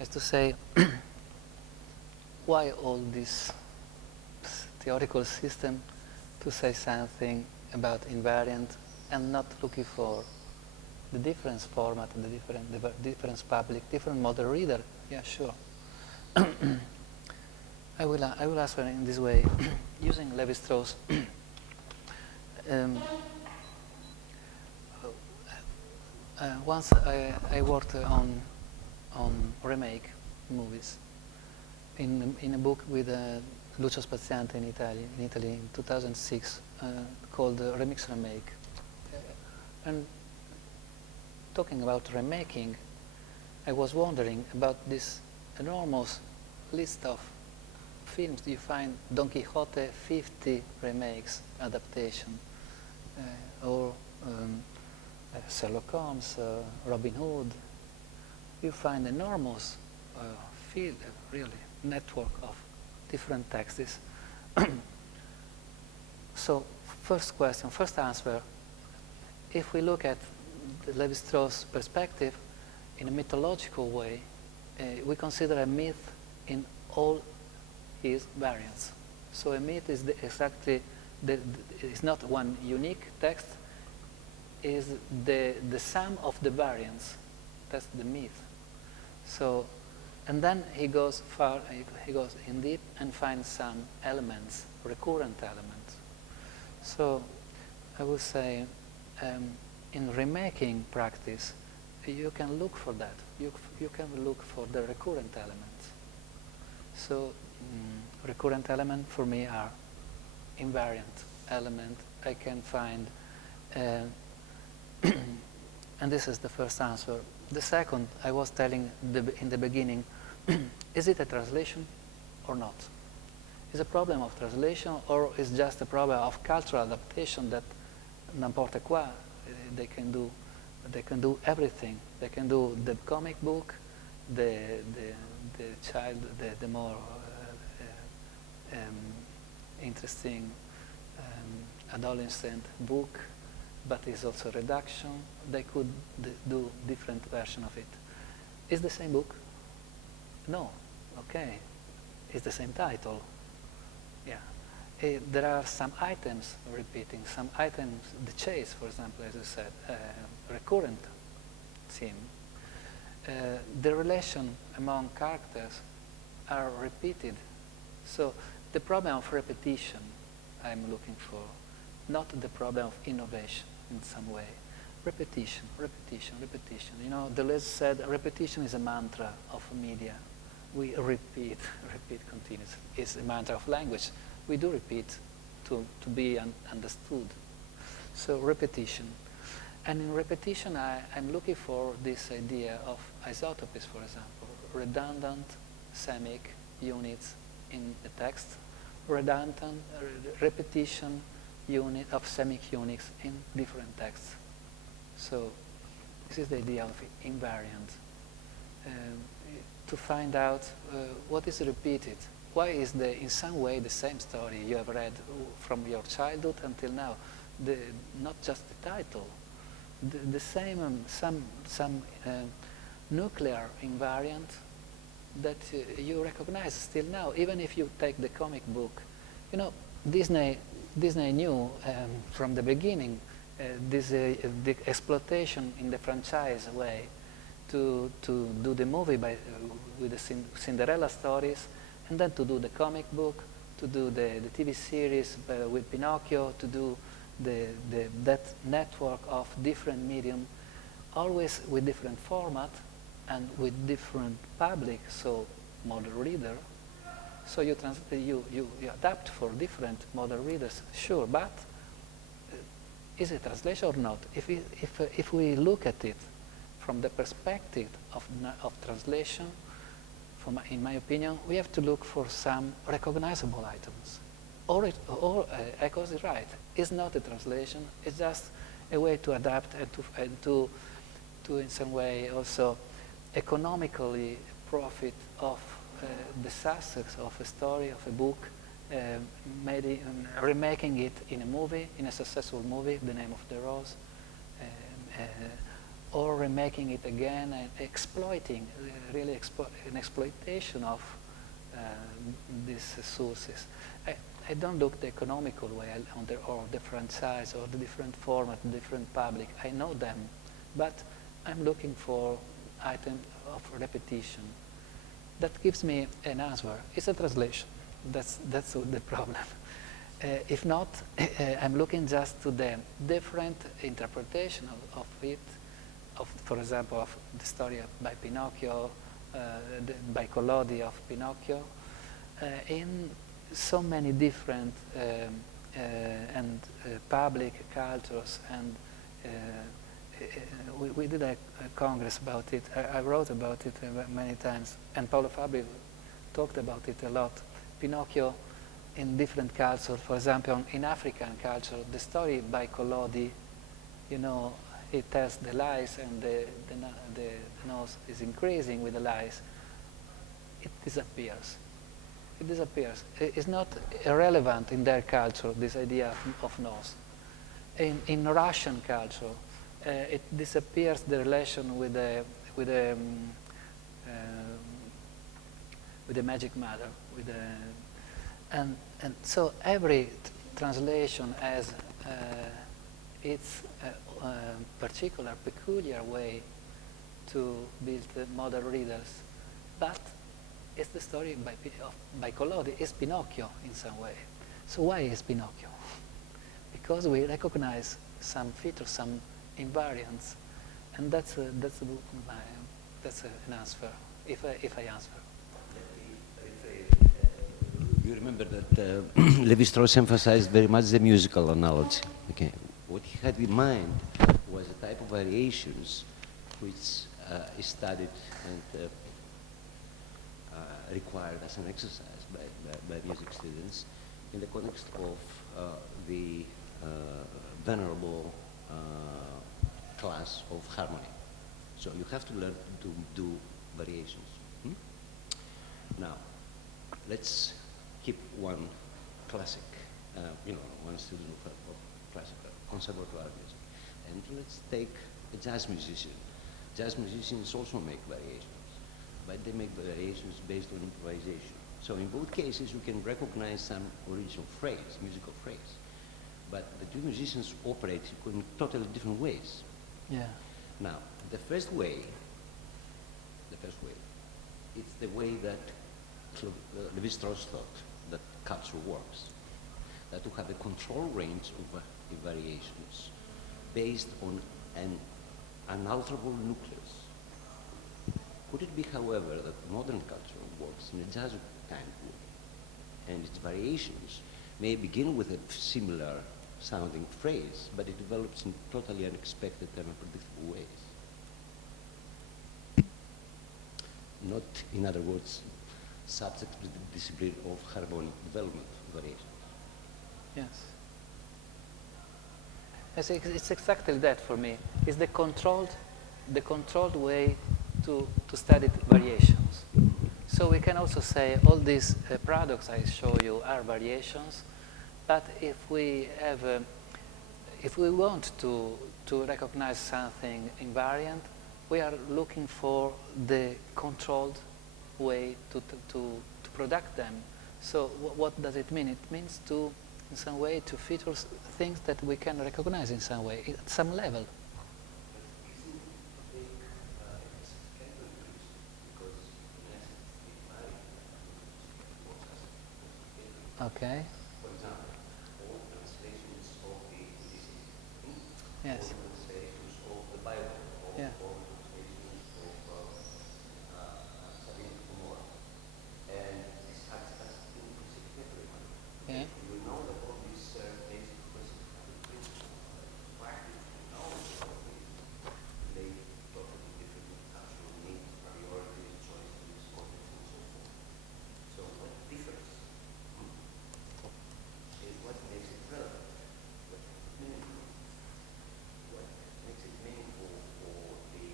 As to say, why all this theoretical system to say something about invariant and not looking for the difference format, the difference public, different model reader? Yeah, sure. I will answer in this way, using Levi-Strauss. Once I worked on remake movies in a book with Lucio Spaziante in Italy in 2006 called Remix Remake. And talking about remaking, I was wondering about this enormous list of films. You find Don Quixote 50 remakes, adaptation, or Sherlock Holmes, Robin Hood. You find enormous field, really network of different texts. So, first question, first answer, if we look at the Lévi-Strauss perspective in a mythological way, we consider a myth in all his variants. So a myth is is not one unique text, is the sum of the variants. That's the myth. So, and then he goes far, he goes in deep and finds some elements, recurrent elements. So I would say in remaking practice, you can look for that. You can look for the recurrent elements. So recurrent element for me are invariant element. I can find, and this is the first answer. The second, I was telling in the beginning, is it a translation or not? Is a problem of translation, or is just a problem of cultural adaptation that n'importe quoi, they can do everything. They can do the comic book, the child, the more interesting adolescent book, but it's also reduction. They could do different version of it. Is the same book? No. Okay. It's the same title. Yeah. There are some items repeating, some items, the chase, for example, as you said, recurrent theme. The relation among characters are repeated. So the problem of repetition I'm looking for, not the problem of innovation in some way. Repetition, repetition, repetition. You know, Deleuze said repetition is a mantra of media. We repeat continuously. It's a mantra of language. We do repeat to be understood. So repetition. And in repetition, I'm looking for this idea of isotopies, for example, redundant semic units in the text, redundant repetition unit of semic units in different texts. So this is the idea of invariant. To find out what is repeated. Why is in some way the same story you have read from your childhood until now? Not just the title. The same, some nuclear invariant that you recognize still now, even if you take the comic book. You know, Disney knew from the beginning the exploitation in the franchise way to do the movie with the Cinderella stories, and then to do the comic book, to do the TV series with Pinocchio, to do that network of different medium, always with different format and with different public, so model reader. So you adapt for different model readers, sure, but is it translation or not? If we look at it from the perspective of translation, in my opinion, we have to look for some recognizable items. Or Echoes is right. It's not a translation. It's just a way to adapt and to in some way also economically profit of the success of a story, of a book, remaking it in a movie, in a successful movie, The Name of the Rose, or remaking it again and exploiting, really an exploitation of these sources. I don't look the economical way or the franchise or the different format, the different public. I know them, but I'm looking for items of repetition. That gives me an answer. It's a translation. That's the problem. If not, I'm looking just to the different interpretation of it, for example, of the story by Pinocchio, by Collodi of Pinocchio, in so many different and public cultures, and we did a congress about it. I wrote about it many times, and Paolo Fabri talked about it a lot. Pinocchio in different cultures, for example, in African culture, the story by Collodi, you know, he tells the lies and the nose is increasing with the lies. It disappears. It disappears. It's not irrelevant in their culture, this idea of nos. In Russian culture, it disappears the relation with the magic matter, and so every translation has its particular, peculiar way to build model readers, but it's the story by Collodi. It's Pinocchio in some way. So why is Pinocchio? Because we recognize some features, some invariants, and that's an answer. If I answer. You remember that Levi-Strauss emphasized very much the musical analogy. Okay, what he had in mind was a type of variations which is studied and required as an exercise by music students in the context of the venerable class of harmony. So you have to learn to do variations. Now, let's keep one classic, one student of classical conservatoire music, and let's take a jazz musician. Jazz musicians also make variations, but they make variations based on improvisation. So in both cases, you can recognize some original phrase, musical phrase, but the two musicians operate in totally different ways. Yeah. Now, the first way, it's the way that Levi-Strauss thought that culture works, that to have a control range of variations based on an unalterable nucleus. Could it be, however, that modern culture works in a jazz kind of way, and its variations may begin with a similar sounding phrase, but it develops in totally unexpected and unpredictable ways? Not, in other words, subject to the discipline of harmonic development variations. Yes. It's exactly that for me. It's the controlled way to study variations. So we can also say all these products I show you are variations, but if we want to recognize something invariant, we are looking for the controlled way to product them. So what does it mean? It means to, in some way, to feature things that we can recognize in some way, at some level. Okay. For example, all translations of the Odyssey, Yes. all translations of the Bible, Yeah. all translations of Gomorrah, and this acts as implicit memory. Yeah. You know that all these basic principles of practice and knowledge of these relate totally different cultural needs, priorities, choices, context, and so forth. So what differs? What makes it relevant? What meaningful? What makes it meaningful for the,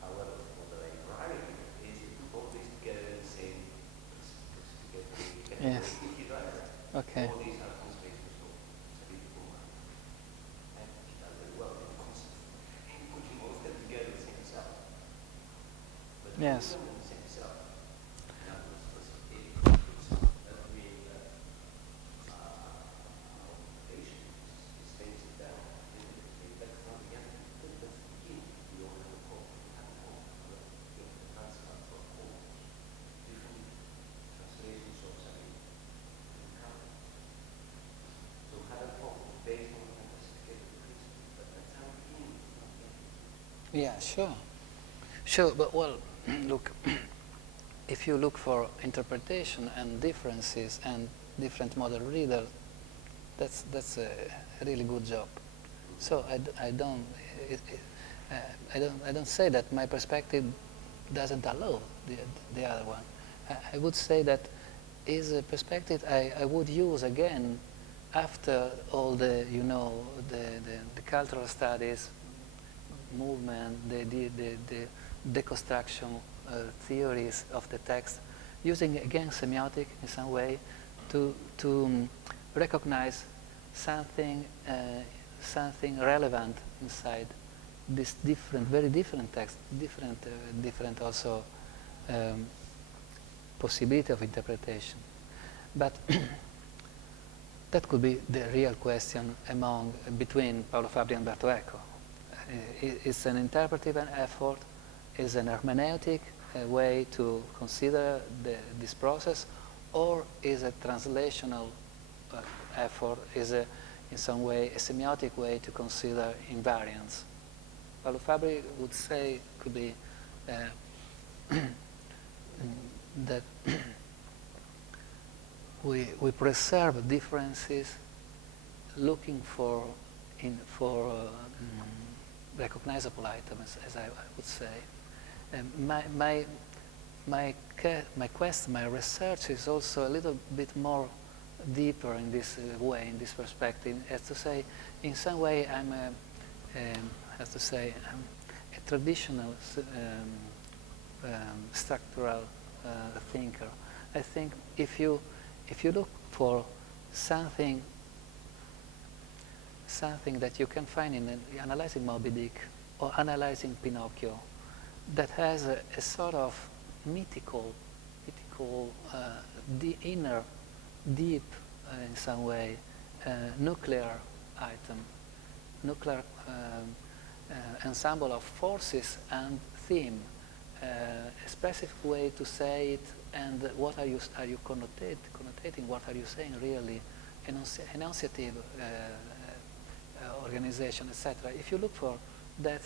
however, for the librarian is to put all this together in the same, to get the Yes. right? Okay. All these are translations of Sabine, and she does very well in concept. And putting all of them together in the same cell. But Yes. in the same cell. Yeah, sure. Sure, but well, look, if you look for interpretation and differences and different model reader, that's a really good job. So I don't say that my perspective doesn't allow the other one. I would say that is a perspective I would use again after all the the cultural studies movement, the deconstruction theories of the text, using again semiotic in some way to recognize something relevant inside this very different text, different also possibility of interpretation. But that could be the real question between Paolo Fabri and Umberto Eco. It's an interpretive effort, is an hermeneutic way to consider this process, or is a translational effort, is in some way a semiotic way to consider invariance. Paolo Fabri would say could be that we preserve differences, looking for recognizable items, as I would say. My research is also a little bit more deeper in this way, in this perspective. As to say, in some way, I'm a traditional structural thinker. I think if you look for something that you can find in analyzing Moby Dick or analyzing Pinocchio, that has a sort of mythical, the inner, deep, in some way, nuclear item, nuclear ensemble of forces and theme, a specific way to say it, and what are you connotating? What are you saying really? Enunciative organization, etc. If you look for that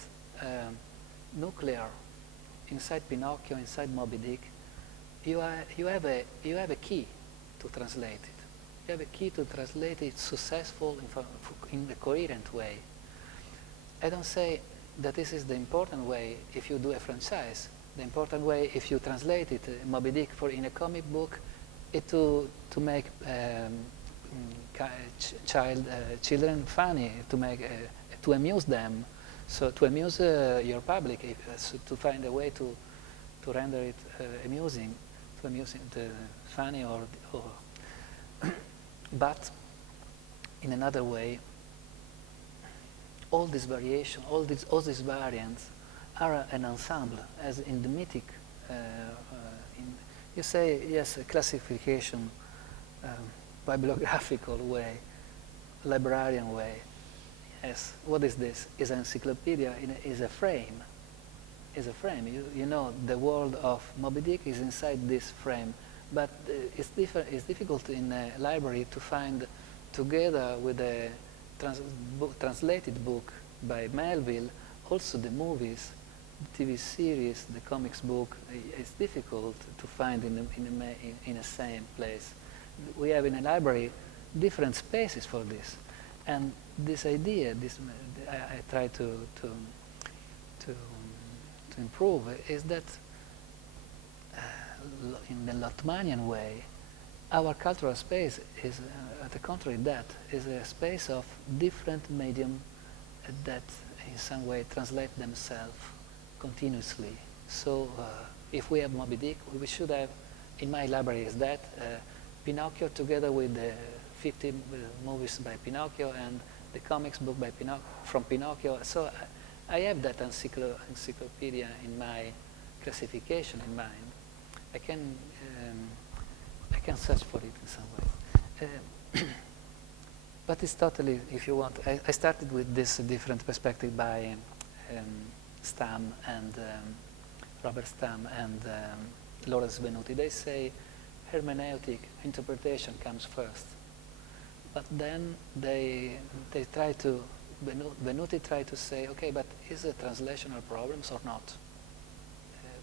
nuclear inside Pinocchio, inside Moby Dick, you have a key to translate it. You have a key to translate it successful in a coherent way. I don't say that this is the important way if you do a franchise. The important way if you translate it, Moby Dick, in a comic book, is to make children funny, to amuse them. So to amuse your public, to find a way to render it amusing, to amuse it funny or but in another way, all this variation, all these variants are an ensemble, as in the mythic. You say yes, a classification, bibliographical way, librarian way. Yes, what is this? Is an encyclopedia? Is a frame? Is a frame? You know, the world of Moby Dick is inside this frame, but it's difficult in a library to find, together with a translated book by Melville, also the movies, the TV series, the comics book. It's difficult to find in a same place. We have in a library different spaces for this, and this idea, I try to improve, is that in the Lotmanian way, our cultural space is, at the contrary, that is a space of different medium that in some way translate themselves continuously. So if we have Moby Dick, we should have, in my library is that, Pinocchio together with the 50 movies by Pinocchio and the comics book by from Pinocchio. So I have that encyclopedia in my classification in mind. I can search for it in some way. But it's totally, if you want, I started with this different perspective by Stamm and Robert Stamm and Lawrence Venuti. They say hermeneutic interpretation comes first. But then they try to, Venuti tried to say, okay, but is it translational problems or not?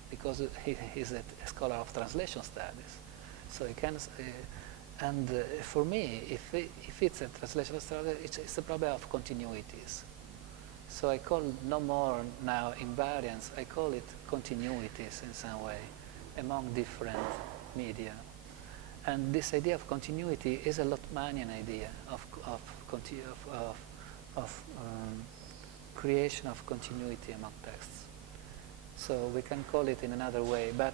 Because he's a scholar of translation studies. So he can, and for me, if it's a translational study, it's a problem of continuities. So I call no more now invariance, I call it continuities in some way among different media. And this idea of continuity is a Lotmanian idea of creation of continuity among texts. So we can call it in another way, but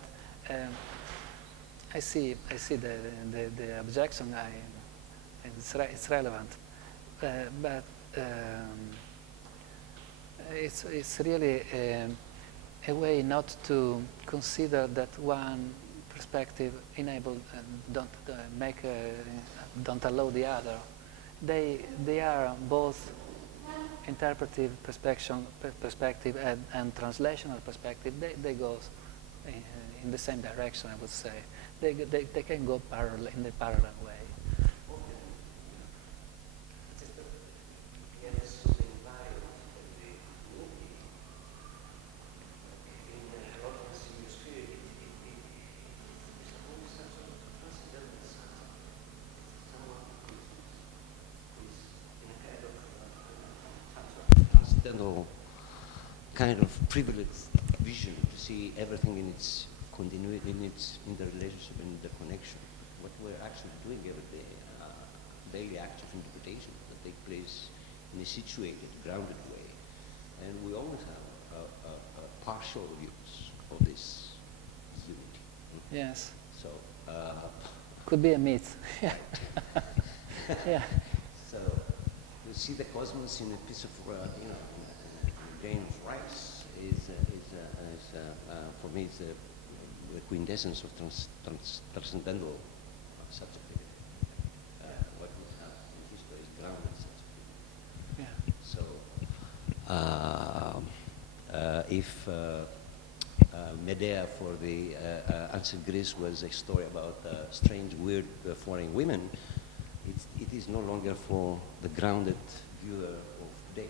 I see the objection. It's relevant, but it's really a way not to consider that one perspective enabled and don't allow the other. They are both interpretive perspective and translational perspective. They go in the same direction, I would say. They can go parallel in a parallel way. Kind of privileged vision to see everything in its continuity, in its interrelationship and interconnection. What we're actually doing every day, daily acts of interpretation that take place in a situated, grounded way. And we always have a partial views of this unity. Yes. So could be a myth. Yeah. So you see the cosmos in a piece of grain of rice is for me is the quintessence of transcendental subjectivity. What we have in history is grounded subjectivity. Yeah. So if Medea for the ancient Greece was a story about strange, weird, foreign women, it is no longer for the grounded viewer of today,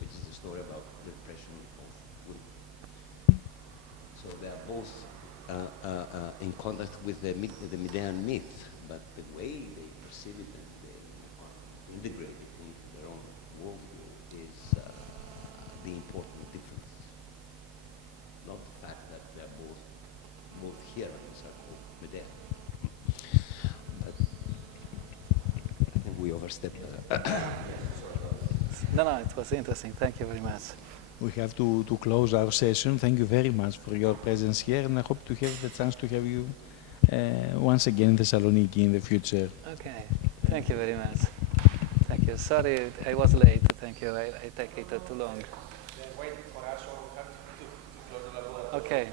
which is a story about the repression of women. So they are both in contact with the Median myth, but the way they perceive it and they integrate it into their own worldview is the important difference. Not the fact that they are both here in the circle of Medea. I think we overstepped that. No, it was interesting. Thank you very much. We have to close our session. Thank you very much for your presence here, and I hope to have the chance to have you once again in Thessaloniki in the future. Okay. Thank you very much. Thank you. Sorry, I was late. Thank you. I take it too long. They're waiting for us, so we have to close the laboratory. Okay.